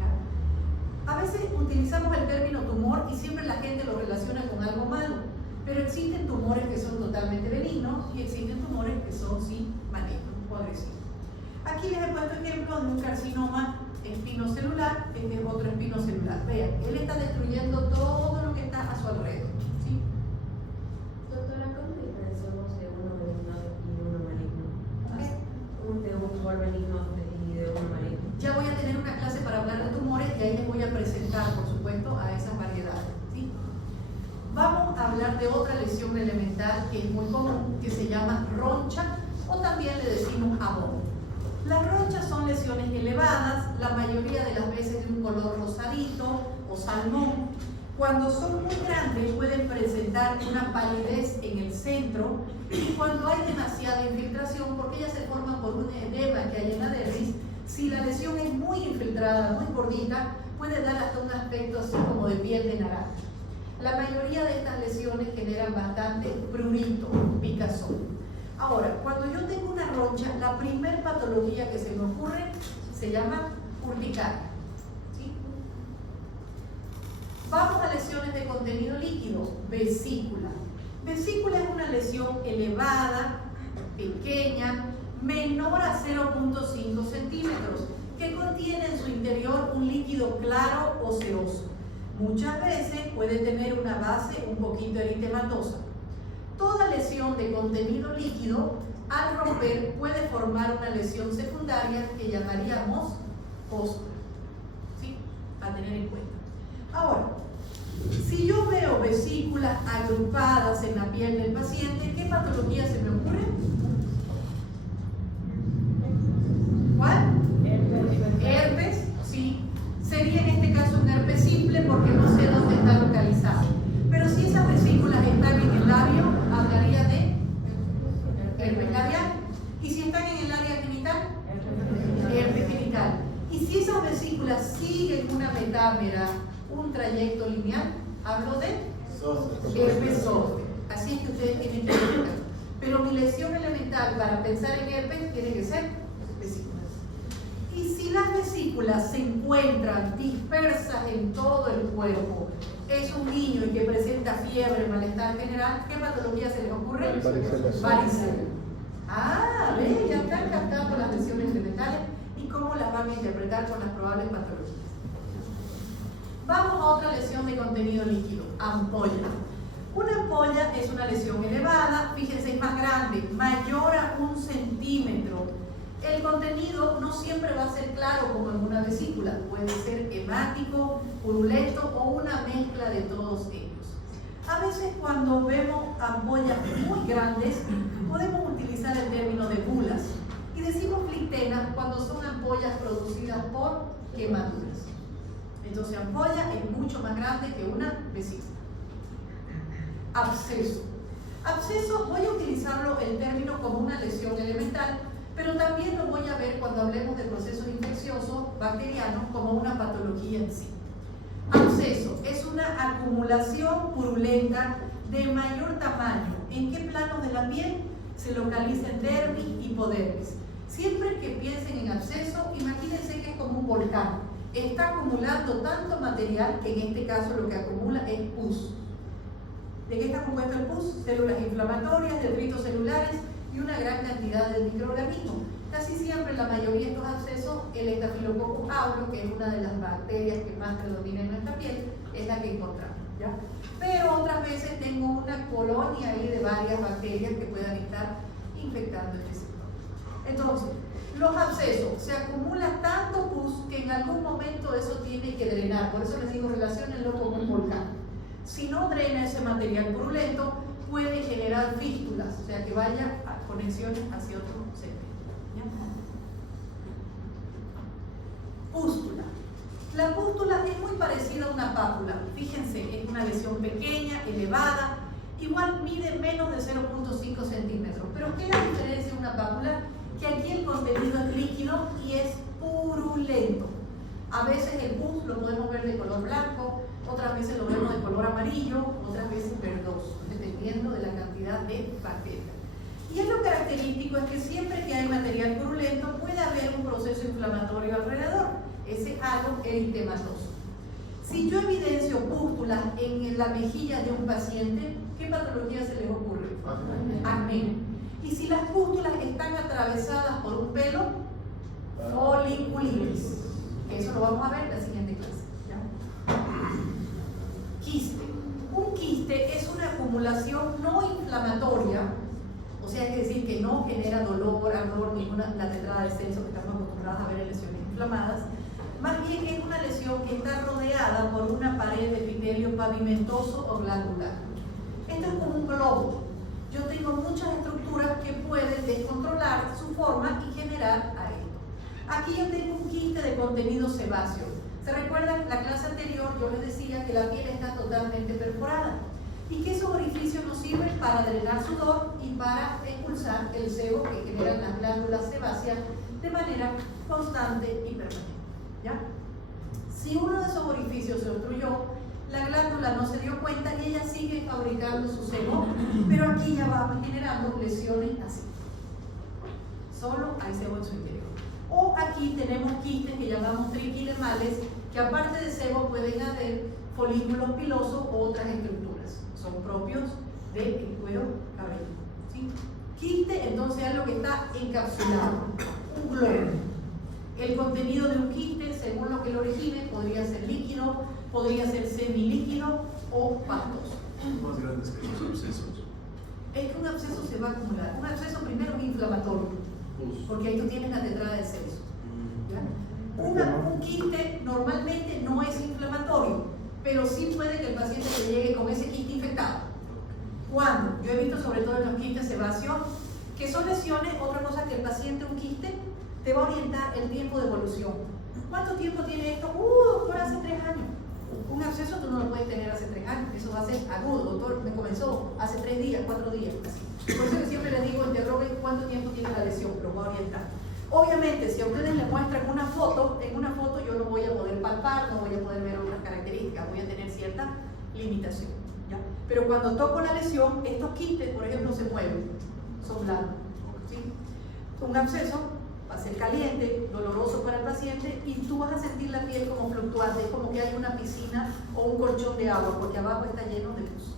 ¿Ya? A veces utilizamos el término tumor y siempre la gente lo relaciona con algo malo, Pero existen tumores que son totalmente benignos y existen tumores que son sí malignos o agresivos. Aquí les he puesto ejemplos de un carcinoma espinocelular, este es otro espinocelular. Vean, él está destruyendo todo lo que está a su alrededor. ¿Sí? Doctora, ¿cómo diferenciamos de uno benigno y de uno maligno? De un tumor benigno y de uno maligno. Ya voy a tener una clase para hablar de tumores y ahí les voy a presentar, por supuesto, a esas variedades. ¿Sí? Vamos a hablar de otra lesión elemental que es muy común, que se llama roncha o también le decimos abón. Las ronchas son lesiones elevadas, la mayoría de las veces de un color rosadito o salmón. Cuando son muy grandes pueden presentar una palidez en el centro y cuando hay demasiada infiltración, porque ellas se forman por un edema que hay en la dermis, si la lesión es muy infiltrada, muy gordita, puede dar hasta un aspecto así como de piel de naranja. La mayoría de estas lesiones generan bastante prurito, picazón. Ahora, cuando yo tengo una roncha, la primer patología que se me ocurre se llama urticaria. ¿Sí? Vamos a lesiones de contenido líquido, vesícula. Vesícula es una lesión elevada, pequeña, menor a 0.5 centímetros, que contiene en su interior un líquido claro o seoso. Muchas veces puede tener una base un poquito eritematosa. Toda lesión de contenido líquido, al romper, puede formar una lesión secundaria que llamaríamos póstula. ¿Sí? A tener en cuenta. Ahora, si yo veo vesículas agrupadas en la piel del paciente, ¿qué patología se me ocurre? ¿Cuál? Herpes, sí. Sería en este caso un herpes simple porque no sé dónde está localizado. Pero si esas vesículas están en el labio, hablaría de herpes labial. ¿Y si están en el área genital? Herpes genital. Y si esas vesículas siguen una metámera, un trayecto lineal, hablo de herpes zóster. Así es que ustedes tienen que ver. Pero mi lesión elemental para pensar en herpes tiene que ser vesículas. Y si las vesículas se encuentran dispersas en todo el cuerpo, es un niño y que presenta fiebre, malestar general, ¿qué patología se les ocurre? Varicela. Ah, ve, ya están captando las lesiones elementales y cómo las van a interpretar con las probables patologías. Vamos a otra lesión de contenido líquido, ampolla. Una ampolla es una lesión elevada, fíjense, es más grande, mayor a 1 centímetro. El contenido no siempre va a ser claro como en una vesícula, puede ser hemático, purulento o una mezcla de todos ellos. A veces cuando vemos ampollas muy grandes, podemos utilizar el término de bulas y decimos flictenas cuando son ampollas producidas por quemaduras. Entonces ampolla es mucho más grande que una vesícula. Absceso. Absceso voy a utilizarlo el término como una lesión elemental, pero también lo voy a ver cuando hablemos de procesos infecciosos bacterianos como una patología en sí. Absceso es una acumulación purulenta de mayor tamaño. ¿En qué planos de la piel? Se localiza en dermis y hipodermis. Siempre que piensen en absceso, imagínense que es como un volcán. Está acumulando tanto material que en este caso lo que acumula es pus. ¿De qué está compuesto el pus? Células inflamatorias, detritos celulares y una gran cantidad de microorganismos. Casi siempre, la mayoría de estos abscesos, el Staphylococcus aureus, que es una de las bacterias que más predomina en nuestra piel, es la que encontramos, ¿ya? Pero otras veces tengo una colonia ahí de varias bacterias que puedan estar infectando este sector. Entonces, los abscesos, se acumula tanto pus que en algún momento eso tiene que drenar. Por eso les digo, relaciónenlo con un volcán. Si no drena ese material purulento, puede generar fístulas, o sea que vaya a conexiones hacia otro centro. Pústula. La pústula es muy parecida a una pápula. Fíjense, es una lesión pequeña, elevada, igual mide menos de 0.5 centímetros. Pero ¿qué es la diferencia de una pápula? Que aquí el contenido es líquido y es purulento. A veces el pus lo podemos ver de color blanco, otras veces lo vemos de color amarillo, otras veces verdoso, dependiendo de la cantidad de bacterias. Y es lo característico es que siempre que hay material purulento puede haber un proceso inflamatorio alrededor, ese halo eritematoso. Si yo evidencio pústulas en la mejilla de un paciente, ¿qué patología se les ocurre? Acné. Y si las pústulas están atravesadas por un pelo, foliculitis. Eso lo vamos a ver en la siguiente clase. ¿Ya? Quiste. Un quiste es una acumulación no inflamatoria, o sea, es decir, que no genera dolor, ardor, ninguna la tetrada de Celso que estamos acostumbrados a ver en lesiones inflamadas. Más bien es una lesión que está rodeada por una pared de epitelio pavimentoso o glandular. Esto es como un globo. Yo tengo muchas estructuras que pueden descontrolar su forma y generar a esto. Aquí yo tengo un quiste de contenido sebáceo. ¿Se recuerdan? En la clase anterior yo les decía que la piel está totalmente perforada y que esos orificios nos sirven para drenar sudor y para expulsar el sebo que generan las glándulas sebáceas de manera constante y permanente. ¿Ya? Si uno de esos orificios se obstruyó, la glándula no se dio cuenta y ella sigue fabricando su sebo, pero aquí ya va generando lesiones así. Solo hay sebo en su interior. O aquí tenemos quistes que llamamos triquilemales, que aparte de sebo pueden haber folículos pilosos u otras estructuras. Son propios del cuero cabelludo. ¿Sí? Quiste entonces es algo que está encapsulado, un globo. El contenido de un quiste, según lo que lo origine, podría ser líquido, podría ser semilíquido o pastoso. Más grandes que los abscesos. Es que un absceso se va a acumular. Un absceso primero es inflamatorio, porque ahí tú tienes la tetrada de Celso. Un quiste normalmente no es inflamatorio, pero sí puede que el paciente le llegue con ese quiste infectado. ¿Cuándo? Yo he visto sobre todo en los quistes sebáceos, que son lesiones, otra cosa que el paciente, un quiste, te va a orientar el tiempo de evolución. ¿Cuánto tiempo tiene esto? Doctor, hace 3 años. Un absceso tú no lo puedes tener hace 3 años, eso va a ser agudo. Doctor, me comenzó hace 3 días, 4 días, así. Por eso que siempre les digo, interroguen cuánto tiempo tiene la lesión, lo va a orientar. Obviamente, si a ustedes les muestran una foto, en una foto yo no voy a poder palpar, no voy a poder ver otras características, voy a tener cierta limitación. ¿Ya? Pero cuando toco la lesión, estos quistes, por ejemplo, se mueven, son blandos. ¿Sí? Un absceso va a ser caliente, doloroso para el paciente y tú vas a sentir la piel como fluctuante, es como que hay una piscina o un colchón de agua, porque abajo está lleno de luz.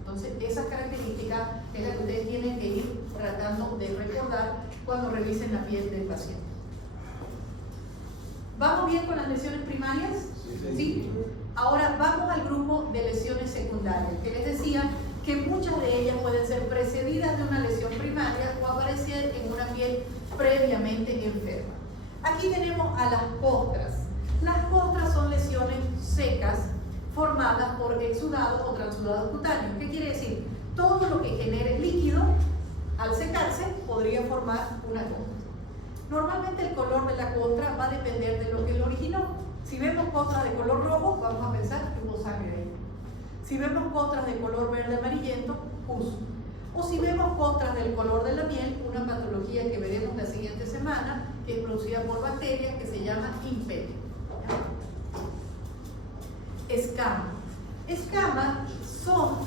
Entonces, esas características es la que ustedes tienen que ir tratando de recordar cuando revisen la piel del paciente. ¿Vamos bien con las lesiones primarias? ¿Sí? Ahora vamos al grupo de lesiones secundarias, que les decía que muchas de ellas pueden ser precedidas de una lesión primaria o aparecer en una piel previamente enferma. Aquí tenemos a las costras. Las costras son lesiones secas formadas por exudados o transudados cutáneos. ¿Qué quiere decir? Todo lo que genere líquido al secarse podría formar una costra. Normalmente el color de la costra va a depender de lo que lo originó. Si vemos costras de color rojo, vamos a pensar que hubo sangre ahí. Si vemos costras de color verde amarillento, pus. O si vemos costras del color de la miel, una patología que veremos la siguiente semana, que es producida por bacterias, que se llama imperio. Escamas. Escamas son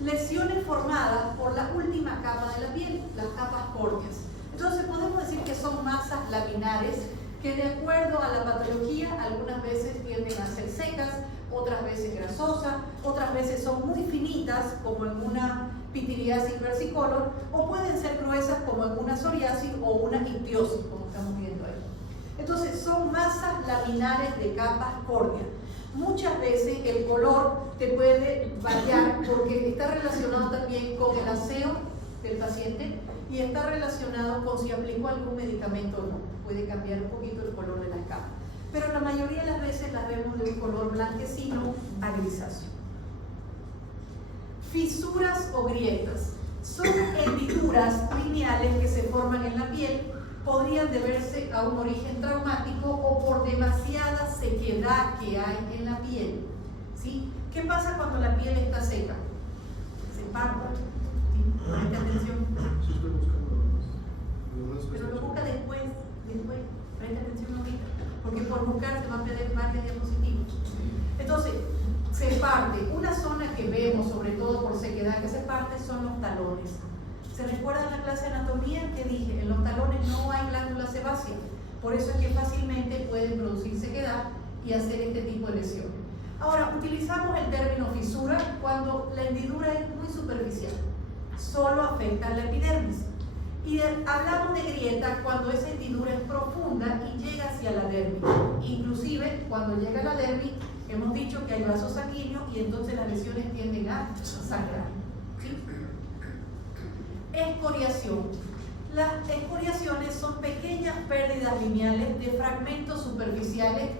lesiones formadas por la última capa de la piel, las capas córneas. Entonces podemos decir que son masas laminares que de acuerdo a la patología algunas veces tienden a ser secas, otras veces grasosas, otras veces son muy finitas como en una pitiriasis versicolor, o pueden ser gruesas como en una psoriasis o una ictiosis, como estamos viendo ahí. Entonces son masas laminares de capas córneas. Muchas veces el color te puede variar porque está relacionado también con el aseo del paciente y está relacionado con si aplicó algún medicamento o no. Puede cambiar un poquito el color de las capas. Pero la mayoría de las veces las vemos de un color blanquecino a grisáceo. Fisuras o grietas son hendiduras lineales que se forman en la piel. Podrían deberse a un origen traumático o por demasiada sequedad que hay en la piel. ¿Sí? ¿Qué pasa cuando la piel está seca? Se parte. ¿Sí? Presta atención. Sí, estoy buscando. Pero lo busca después. Presta atención ahorita. Porque por buscar se va a perder más de diapositivas. Entonces, se parte. Una zona que vemos, sobre todo por sequedad que se parte, son los talones. ¿Se recuerdan la clase de anatomía que dije? En los talones no hay glándula sebácea, por eso es que fácilmente pueden producir sequedad y hacer este tipo de lesiones. Ahora, utilizamos el término fisura cuando la hendidura es muy superficial, solo afecta a la epidermis. Y hablamos de grieta cuando esa hendidura es profunda y llega hacia la dermis. Inclusive, cuando llega a la dermis, hemos dicho que hay vasos sanguíneos y entonces las lesiones tienden a sangrar. ¿Sí? Escoriación. Las escoriaciones son pequeñas pérdidas lineales de fragmentos superficiales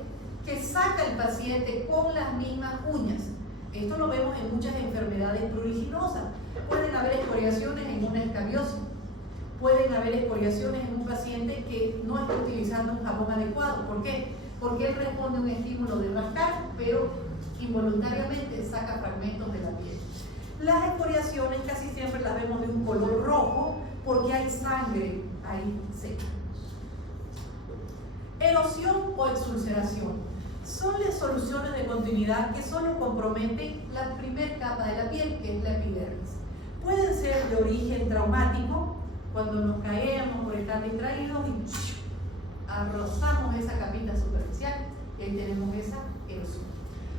que saca el paciente con las mismas uñas. Esto lo vemos en muchas enfermedades pruriginosas. Pueden haber escoriaciones en una escabiosis. Pueden haber escoriaciones en un paciente que no está utilizando un jabón adecuado. ¿Por qué? Porque él responde a un estímulo de rascar, pero involuntariamente saca fragmentos de la piel. Las escoriaciones casi siempre las vemos de un color rojo porque hay sangre ahí seca. Erosión o exulceración son las soluciones de continuidad que solo comprometen la primera capa de la piel, que es la epidermis. Pueden ser de origen traumático, cuando nos caemos por estar distraídos y rozamos esa capita superficial, y ahí tenemos esa erosión.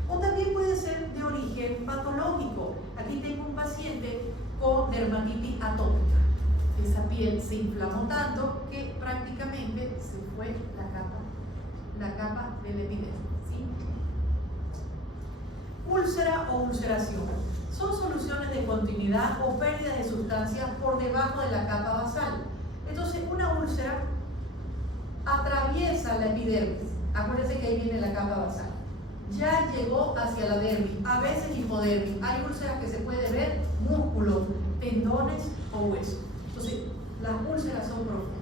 O también puede ser de origen patológico. Aquí tengo un paciente con dermatitis atópica. Esa piel se inflamó tanto que prácticamente se fue la capa del epidermis. ¿Sí? Úlcera o ulceración. Son soluciones de continuidad o pérdida de sustancias por debajo de la capa basal. Entonces, una úlcera atraviesa la epidermis. Acuérdense que ahí viene la capa basal. Ya llegó hacia la dermis, a veces hipodermis. Hay úlceras que se puede ver músculos, tendones o huesos. Entonces, las úlceras son profundas.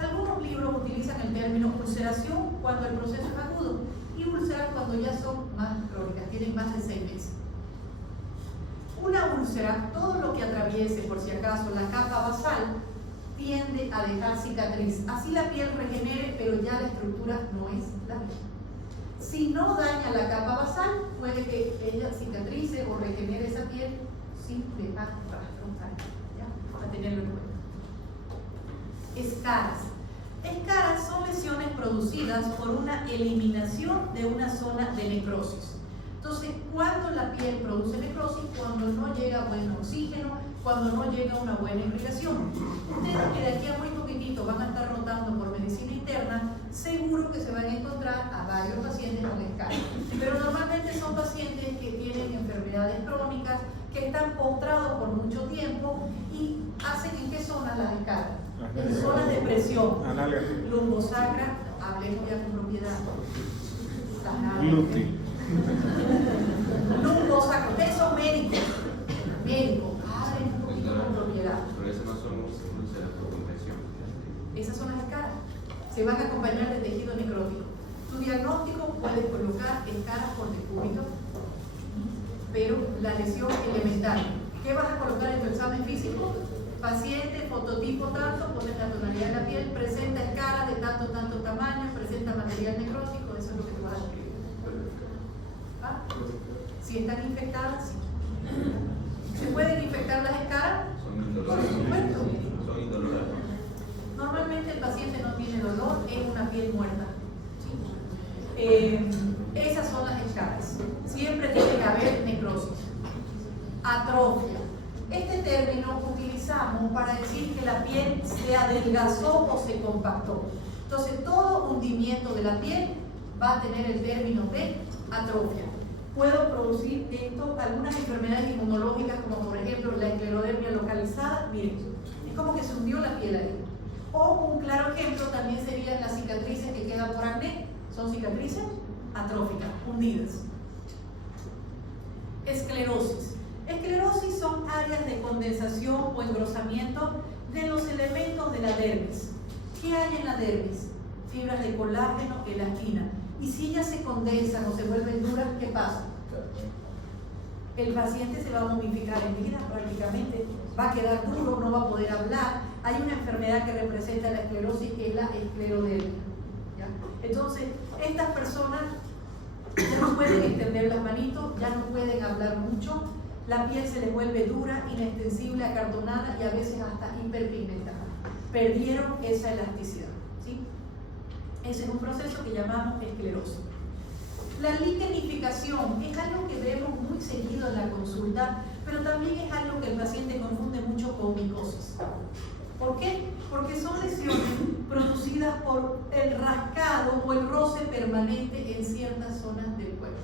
Algunos libros utilizan el término ulceración cuando el proceso es agudo y úlceras cuando ya son más crónicas, tienen más de 6 meses. Una úlcera, todo lo que atraviese, por si acaso, la capa basal, tiende a dejar cicatriz. Así la piel regenere, pero ya la estructura no es la misma. Si no daña la capa basal, puede que ella cicatrice o regenere esa piel sin dejar rastro. ¿Ya? Para tenerlo en cuenta. Escaras. Escaras son lesiones producidas por una eliminación de una zona de necrosis. Entonces, cuando la piel produce necrosis, cuando no llega buen oxígeno, cuando no llega una buena irrigación. Ustedes que de aquí a muy poquitito van a estar rotando por medicina interna, seguro que se van a encontrar a varios pacientes con escaras. Pero normalmente son pacientes que tienen enfermedades crónicas, que están postrados por mucho tiempo y hacen ¿en qué zonas las escaras? En zonas de presión. Lumbosacra, hablemos ya con propiedad. Glúteo. Lumbosacra, ustedes son médicos. Hablen un poquito con propiedad. Pero eso no son úlceras por infección. Esas son las escaras. Se van a acompañar de tejido necrótico. Tu diagnóstico puedes colocar escaras por decúbito, pero la lesión elemental. ¿Qué vas a colocar en tu examen físico? Paciente, fototipo tanto, pones la tonalidad de la piel, presenta escaras de tanto tamaño, presenta material necrótico, eso es lo que te vas a escribir. ¿Ah? Si están infectadas, sí. ¿Se pueden infectar las escaras? Son Por indoloras. supuesto. Son indoloras. Normalmente el paciente no tiene dolor, es una piel muerta. ¿Sí? Esas son las escaras. Siempre tiene que haber necrosis. Atrofia. Este término utilizamos para decir que la piel se adelgazó o se compactó. Entonces, todo hundimiento de la piel va a tener el término de atrofia. Puedo producir esto, algunas enfermedades inmunológicas, como por ejemplo la esclerodermia localizada. Miren, es como que se hundió la piel ahí. O un claro ejemplo también serían las cicatrices que quedan por acné. Son cicatrices atróficas, hundidas. Esclerosis. Esclerosis son áreas de condensación o engrosamiento de los elementos de la dermis. ¿Qué hay en la dermis? Fibras de colágeno, elastina. Y si ellas se condensan o se vuelven duras, ¿qué pasa? El paciente se va a momificar en vida prácticamente, va a quedar duro, no va a poder hablar. Hay una enfermedad que representa la esclerosis, que es la esclerodermia. ¿Ya? Entonces, estas personas ya no pueden extender las manitos, ya no pueden hablar mucho, la piel se les vuelve dura, inextensible, acartonada y a veces hasta hiperpigmentada. Perdieron esa elasticidad. ¿Sí? Ese es un proceso que llamamos esclerosis. La liquenificación es algo que vemos muy seguido en la consulta, pero también es algo que el paciente confunde mucho con micosis. ¿Por qué? Porque son lesiones producidas por el rascado o el roce permanente en ciertas zonas del cuerpo.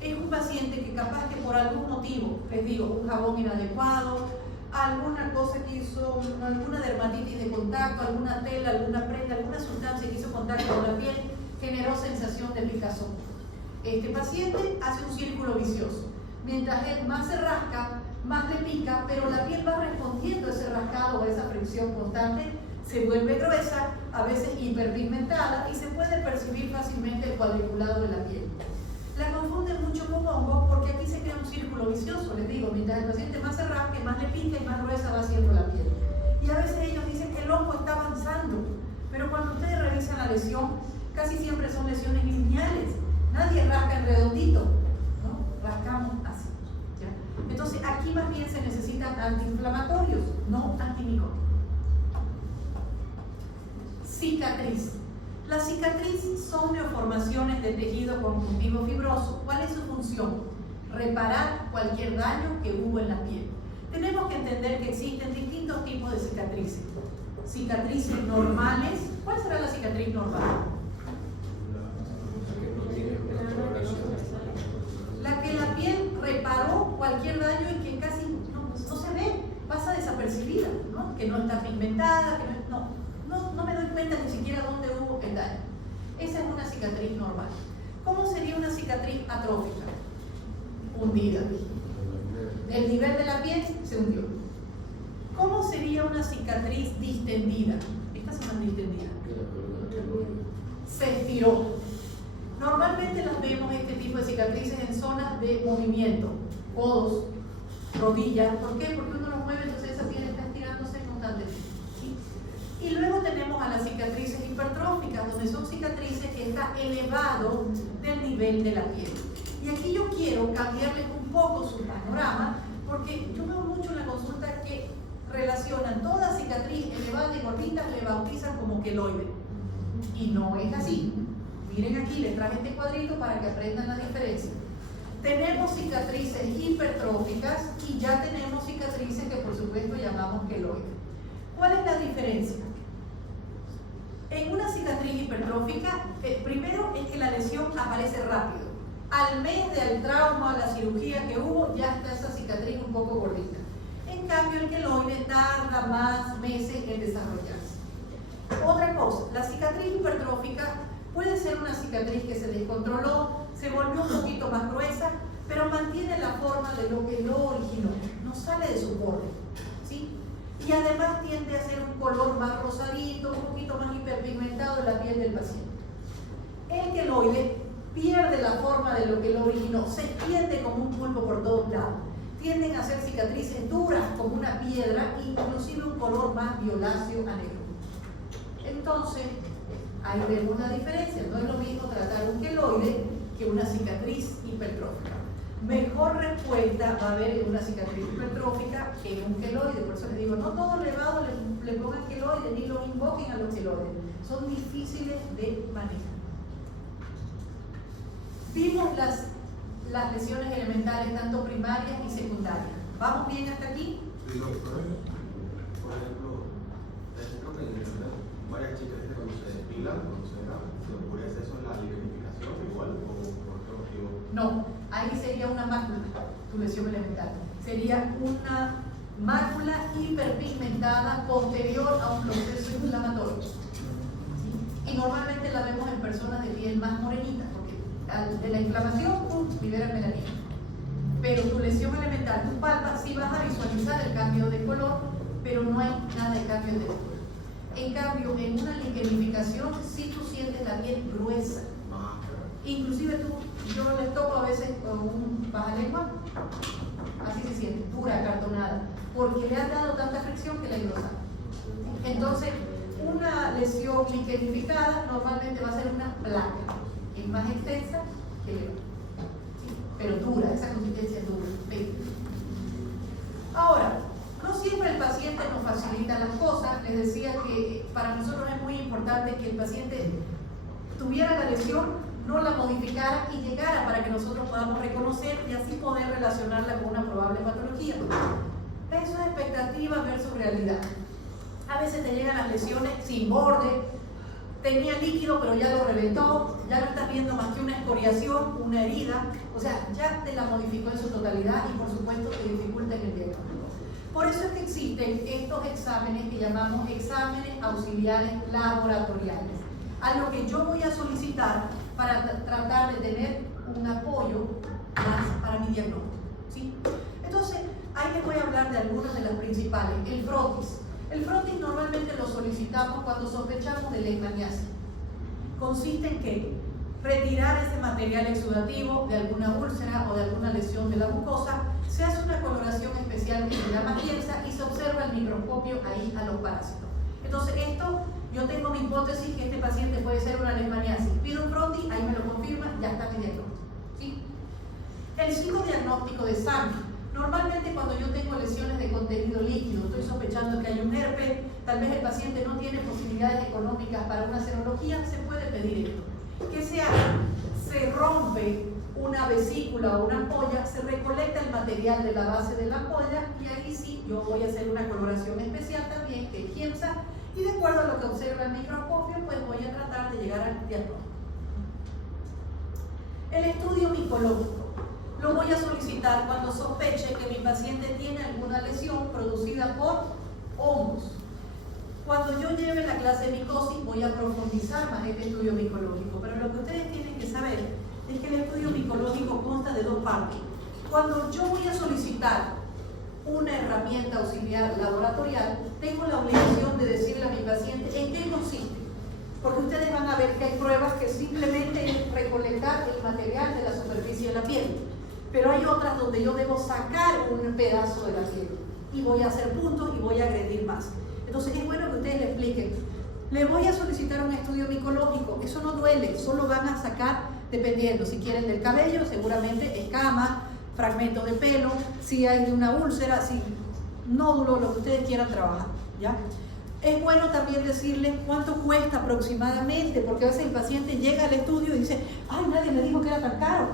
Es un paciente que capaz que por algún motivo, les digo, un jabón inadecuado, alguna cosa que hizo, alguna dermatitis de contacto, alguna tela, alguna prenda, alguna sustancia que hizo contacto con la piel, generó sensación de picazón. Este paciente hace un círculo vicioso. Mientras él más se rasca, más le pica, pero la piel va respondiendo a ese rascado o a esa fricción constante, se vuelve gruesa, a veces hiperpigmentada y se puede percibir fácilmente el cuadriculado de la piel. La confunden mucho con hongos porque aquí se crea un círculo vicioso, les digo, mientras el paciente más se rasque, más le pica y más gruesa va haciendo la piel. Y a veces ellos dicen que el hongo está avanzando, pero cuando ustedes revisan la lesión, casi siempre son lesiones lineales. Nadie rasca en redondito, ¿no? Rascamos así. ¿Ya? Entonces aquí más bien se necesitan antiinflamatorios, no antimicóticos. Cicatriz. La cicatriz son neoformaciones de tejido conjuntivo fibroso. ¿Cuál es su función? Reparar cualquier daño que hubo en la piel. Tenemos que entender que existen distintos tipos de cicatrices. Cicatrices normales. ¿Cuál será la cicatriz normal? La que la piel reparó cualquier daño y que casi no se ve, pasa desapercibida, ¿no? Que no está pigmentada, que no me doy cuenta ni siquiera dónde hubo el daño. Esa es una cicatriz normal. ¿Cómo sería una cicatriz atrófica? Hundida. El nivel de la piel se hundió. ¿Cómo sería una cicatriz distendida? Estas son las distendidas. Se estiró. Normalmente las vemos, este tipo de cicatrices, en zonas de movimiento, codos, rodillas. ¿Por qué? Porque uno los mueve, entonces esa piel está estirándose constantemente. ¿Sí? Y luego tenemos a las cicatrices hipertróficas, donde son cicatrices que está elevado del nivel de la piel. Y aquí yo quiero cambiarles un poco su panorama, porque yo veo mucho en la consulta que relacionan toda cicatriz elevada y gordita, le bautizan como queloide. Y no es así. Miren aquí, les traje este cuadrito para que aprendan la diferencia. Tenemos cicatrices hipertróficas y ya tenemos cicatrices que por supuesto llamamos queloides. ¿Cuál es la diferencia? En una cicatriz hipertrófica, primero es que la lesión aparece rápido. Al mes del trauma, la cirugía que hubo, ya está esa cicatriz un poco gordita. En cambio, el queloide tarda más meses en desarrollarse. Otra cosa, la cicatriz hipertrófica puede ser una cicatriz que se descontroló, se volvió un poquito más gruesa, pero mantiene la forma de lo que lo originó, no sale de su borde, ¿sí? Y además tiende a ser un color más rosadito, un poquito más hiperpigmentado en la piel del paciente. El queloide pierde la forma de lo que lo originó, se extiende como un pulpo por todos lados. Tienden a ser cicatrices duras como una piedra, inclusive un color más violáceo a negro. Entonces, ahí vemos la diferencia. No es lo mismo tratar un queloide que una cicatriz hipertrófica. Mejor respuesta va a haber en una cicatriz hipertrófica que en un queloide. Por eso les digo, no todos elevados le pongan queloide ni lo invoquen a los queloides. Son difíciles de manejar. Vimos las lesiones elementales, tanto primarias y secundarias. ¿Vamos bien hasta aquí? Sí, doctor. Por ejemplo, creo que en varias chicas cuando se depilan, cuando se oscurece, eso es la liquenificación igual o por otro motivo. No, ahí sería una mácula, tu lesión elemental. Sería una mácula hiperpigmentada posterior a un proceso inflamatorio. ¿Sí? Y normalmente la vemos en personas de piel más morenita, porque de la inflamación libera melanina. Pero tu lesión elemental, tu palma, sí vas a visualizar el cambio de color, pero no hay nada de cambio de color. En cambio, en una liquenificación sí tú sientes la piel gruesa. Inclusive yo les toco a veces con un pajalengua, así se siente, dura, acartonada, porque le han dado tanta fricción que la engrosa. Entonces, una lesión liquenificada normalmente va a ser una placa, es más extensa que leve, ¿sí? Pero dura, esa consistencia es dura. ¿Ven? Ahora, no siempre el paciente nos facilita las cosas. Les decía que para nosotros es muy importante que el paciente tuviera la lesión no la modificara y llegara para que nosotros podamos reconocer y así poder relacionarla con una probable patología. Eso es expectativa versus realidad. A veces te llegan las lesiones sin borde, tenía líquido pero ya lo reventó, ya no estás viendo más que una escoriación, una herida, o sea, ya te la modificó en su totalidad y por supuesto te dificulta en el diagnóstico. Por eso es que existen estos exámenes que llamamos exámenes auxiliares laboratoriales, a lo que yo voy a solicitar para tratar de tener un apoyo más para mi diagnóstico, ¿sí? Entonces, ahí les voy a hablar de algunas de las principales. El frotis. El frotis normalmente lo solicitamos cuando sospechamos de leishmaniasis. Consiste en que retirar ese material exudativo de alguna úlcera o de alguna lesión de la mucosa, se hace una coloración especial que se llama Kienza y se observa el microscopio ahí a los parásitos. Entonces esto, yo tengo mi hipótesis que este paciente puede ser una leishmaniasis. Pido un frotis, ahí me lo confirma, ya está mi diagnóstico, ¿sí? El psicodiagnóstico de sangre. Normalmente cuando yo tengo lesiones de contenido líquido, estoy sospechando que hay un herpes, tal vez el paciente no tiene posibilidades económicas para una serología, se puede pedir esto. ¿Qué se hace? Se rompe una vesícula o una ampolla, se recolecta el material de la base de la ampolla y ahí sí yo voy a hacer una coloración especial también que es Kienza y de acuerdo a lo que observa el microscopio pues voy a tratar de llegar al diagnóstico. El estudio micológico lo voy a solicitar cuando sospeche que mi paciente tiene alguna lesión producida por hongos. Cuando yo lleve la clase de micosis voy a profundizar más este estudio micológico, pero lo que ustedes tienen que saber es que el estudio micológico consta de dos partes. Cuando yo voy a solicitar una herramienta auxiliar laboratorial, tengo la obligación de decirle a mi paciente en qué consiste, porque ustedes van a ver que hay pruebas que simplemente es recolectar el material de la superficie de la piel, pero hay otras donde yo debo sacar un pedazo de la piel y voy a hacer puntos y voy a agredir más. Entonces es bueno que ustedes le expliquen. Le voy a solicitar un estudio micológico, eso no duele, solo van a sacar, dependiendo, si quieren del cabello, seguramente escamas, fragmentos de pelo, si hay una úlcera, si nódulo, lo que ustedes quieran trabajar, ¿ya? Es bueno también decirles cuánto cuesta aproximadamente, porque a veces el paciente llega al estudio y dice, ay, nadie me dijo que era tan caro.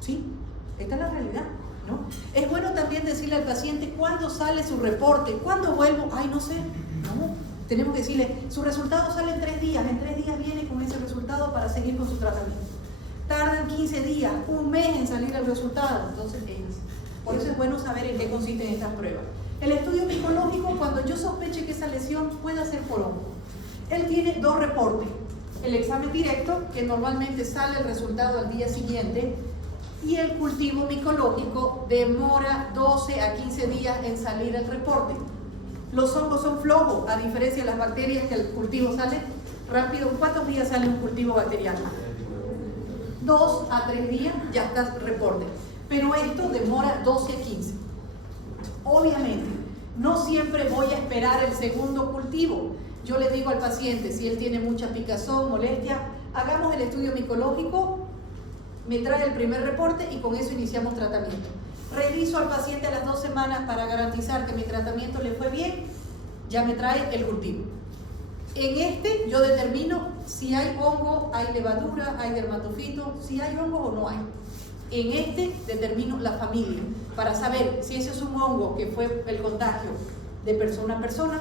¿Sí? Esta es la realidad, ¿no? Es bueno también decirle al paciente cuándo sale su reporte, cuándo vuelvo, ay, no sé, no. Tenemos que decirle, su resultado sale en 3 días, en 3 días viene con ese resultado para seguir con su tratamiento. Tardan 15 días, un mes en salir el resultado, entonces por eso es bueno saber en qué consisten estas pruebas. El estudio micológico, cuando yo sospeche que esa lesión pueda ser por hongo, él tiene 2 reportes. El examen directo, que normalmente sale el resultado al día siguiente, y el cultivo micológico demora 12 a 15 días en salir el reporte. Los hongos son flojos, a diferencia de las bacterias que el cultivo sale rápido. ¿En cuántos días sale un cultivo bacteriano? 2 a 3 días ya está el reporte. Pero esto demora 12 a 15. Obviamente, no siempre voy a esperar el segundo cultivo. Yo le digo al paciente, si él tiene mucha picazón, molestia, hagamos el estudio micológico, me trae el primer reporte y con eso iniciamos tratamiento. Reviso al paciente a las 2 semanas para garantizar que mi tratamiento le fue bien, ya me trae el cultivo. En este yo determino si hay hongo, hay levadura, hay dermatofito, si hay hongo o no hay. En este determino la familia para saber si ese es un hongo que fue el contagio de persona a persona,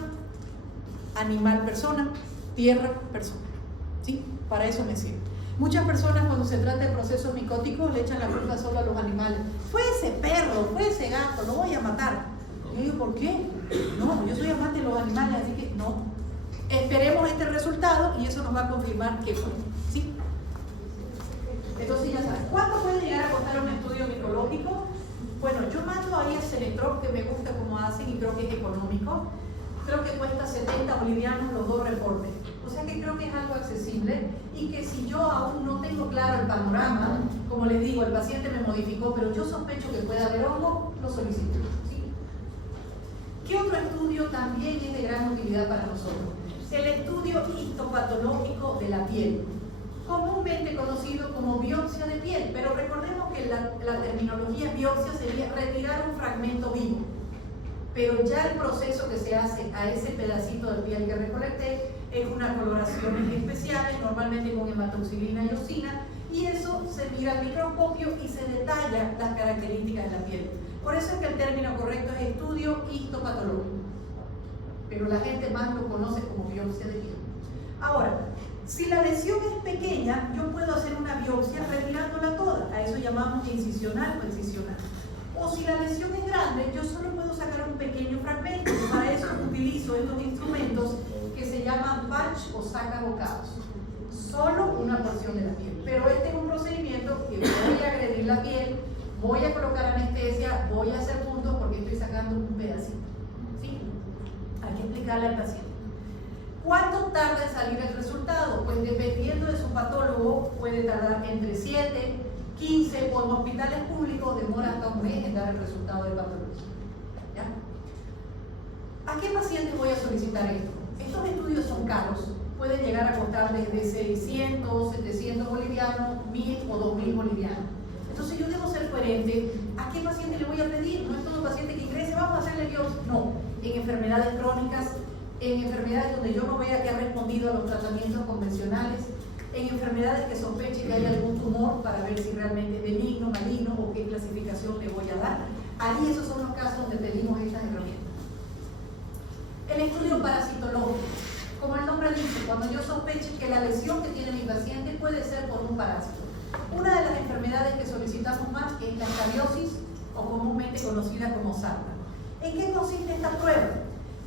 animal persona, tierra persona. ¿Sí? Para eso me sirve. Muchas personas cuando se trata de procesos micóticos le echan la culpa solo a los animales. Fue ese perro, fue ese gato, lo voy a matar. Yo digo, ¿por qué? No, yo soy amante de los animales, así que no. Esperemos este resultado y eso nos va a confirmar que fue. ¿Sí? Entonces ya saben, ¿cuánto puede llegar a costar un estudio micológico? Bueno, yo mando ahí a Cenetrop, que me gusta cómo hacen y creo que es económico. Creo que cuesta 70 bolivianos los 2 reportes. O sea que creo que es algo accesible y que si yo aún no tengo claro el panorama, como les digo, el paciente me modificó, pero yo sospecho que puede haber hongo, lo solicito. ¿Sí? ¿Qué otro estudio también es de gran utilidad para nosotros? El estudio histopatológico de la piel, comúnmente conocido como biopsia de piel, pero recordemos que la terminología biopsia sería retirar un fragmento vivo. Pero ya el proceso que se hace a ese pedacito de piel que recolecté es una coloración especial, normalmente con hematoxilina y osina, y eso se mira al microscopio y se detalla las características de la piel. Por eso es que el término correcto es estudio histopatológico, pero la gente más lo conoce como biopsia de piel. Ahora, si la lesión es pequeña, yo puedo hacer una biopsia retirándola toda, a eso llamamos incisional o excisional. O si la lesión es grande, yo solo puedo sacar un pequeño fragmento. Para eso utilizo estos instrumentos que se llaman patch o sacabocados. Solo una porción de la piel. Pero este es un procedimiento que voy a agredir la piel, voy a colocar anestesia, voy a hacer puntos porque estoy sacando un pedacito. ¿Sí? Hay que explicarle al paciente. ¿Cuánto tarda en salir el resultado? Pues dependiendo de su patólogo, puede tardar entre 7, 15, o en hospitales públicos demora hasta un mes en dar el resultado de patología. ¿Ya? ¿A qué pacientes voy a solicitar esto? Estos estudios son caros, pueden llegar a costar desde 600, 700 bolivianos, 1000 o 2000 bolivianos. Entonces yo debo ser coherente. ¿A qué paciente le voy a pedir? No es todo paciente que ingrese, vamos a hacerle biopsia. No, en enfermedades crónicas, en enfermedades donde yo no vea que ha respondido a los tratamientos convencionales, en enfermedades que sospeche que hay algún tumor para ver si realmente es benigno, maligno o qué clasificación le voy a dar. Ahí esos son los casos donde pedimos estas herramientas. El estudio parasitológico. Como el nombre dice, cuando yo sospeche que la lesión que tiene mi paciente puede ser por un parásito. Una de las enfermedades que solicitamos más es la escariosis, o comúnmente conocida como sarna. ¿En qué consiste esta prueba?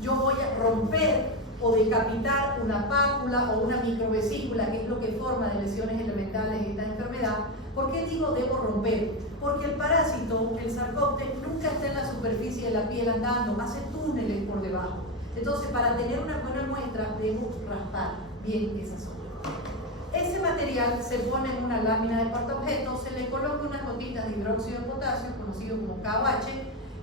Yo voy a romper o decapitar una pápula o una microvesícula, que es lo que forma de lesiones elementales en esta enfermedad. ¿Por qué digo debo romper? Porque el parásito, el sarcóptero, nunca está en la superficie de la piel andando, hace túneles por debajo. Entonces, para tener una buena muestra, debo raspar bien esa zona. Ese material se pone en una lámina de portaobjetos, se le coloca unas gotitas de hidróxido de potasio, conocido como KOH,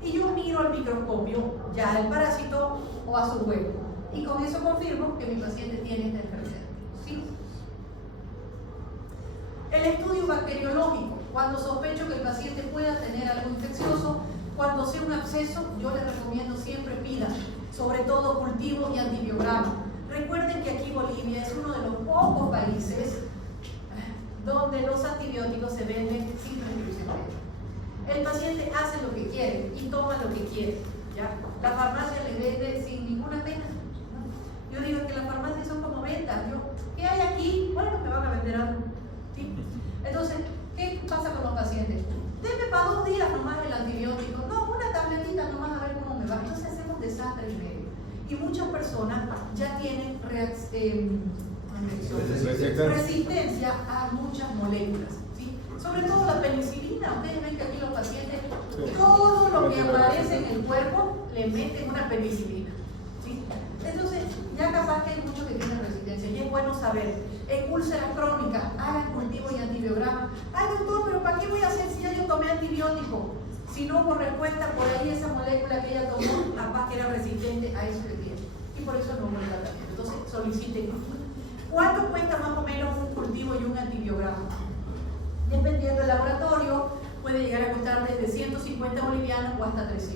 y yo miro al microscopio ya el parásito o a su huevo. Y con eso confirmo que mi paciente tiene esta enfermedad. ¿Sí? El estudio bacteriológico. Cuando sospecho que el paciente pueda tener algo infeccioso, cuando sea un absceso, yo les recomiendo siempre pidan, sobre todo cultivos y antibiograma. Recuerden que aquí Bolivia es uno de los pocos países donde los antibióticos se venden sin prescripción médica. El paciente hace lo que quiere y toma lo que quiere. ¿Ya? La farmacia le vende sin ninguna pena. ¿No? Yo digo que las farmacias son como ventas. ¿Qué hay aquí? Bueno, me van a vender algo. ¿Sí? Entonces, ¿qué pasa con los pacientes? Deme para 2 días nomás el antibiótico. No, una tabletita nomás a ver cómo me va. Entonces hacemos desastre y medio. Y muchas personas ya tienen resistencia a muchas moléculas. ¿Sí? Sobre todo la penicilina. Ustedes ven que aquí los pacientes, todo lo que aparece en el cuerpo, le meten una penicilina. ¿Sí? Entonces, ya capaz que hay muchos que tienen resistencia. Y es bueno saber, en úlceras crónicas, hagan cultivo y antibiograma. Ay, doctor, pero ¿para qué voy a hacer si ya yo tomé antibiótico? Si no hubo respuesta, por ahí esa molécula que ella tomó, capaz que era resistente a eso que tiene. Y por eso no hubo tratamiento. Entonces, soliciten. ¿Cuánto cuesta más o menos un cultivo y un antibiograma? Dependiendo del laboratorio, puede llegar a costar desde 150 bolivianos o hasta 300.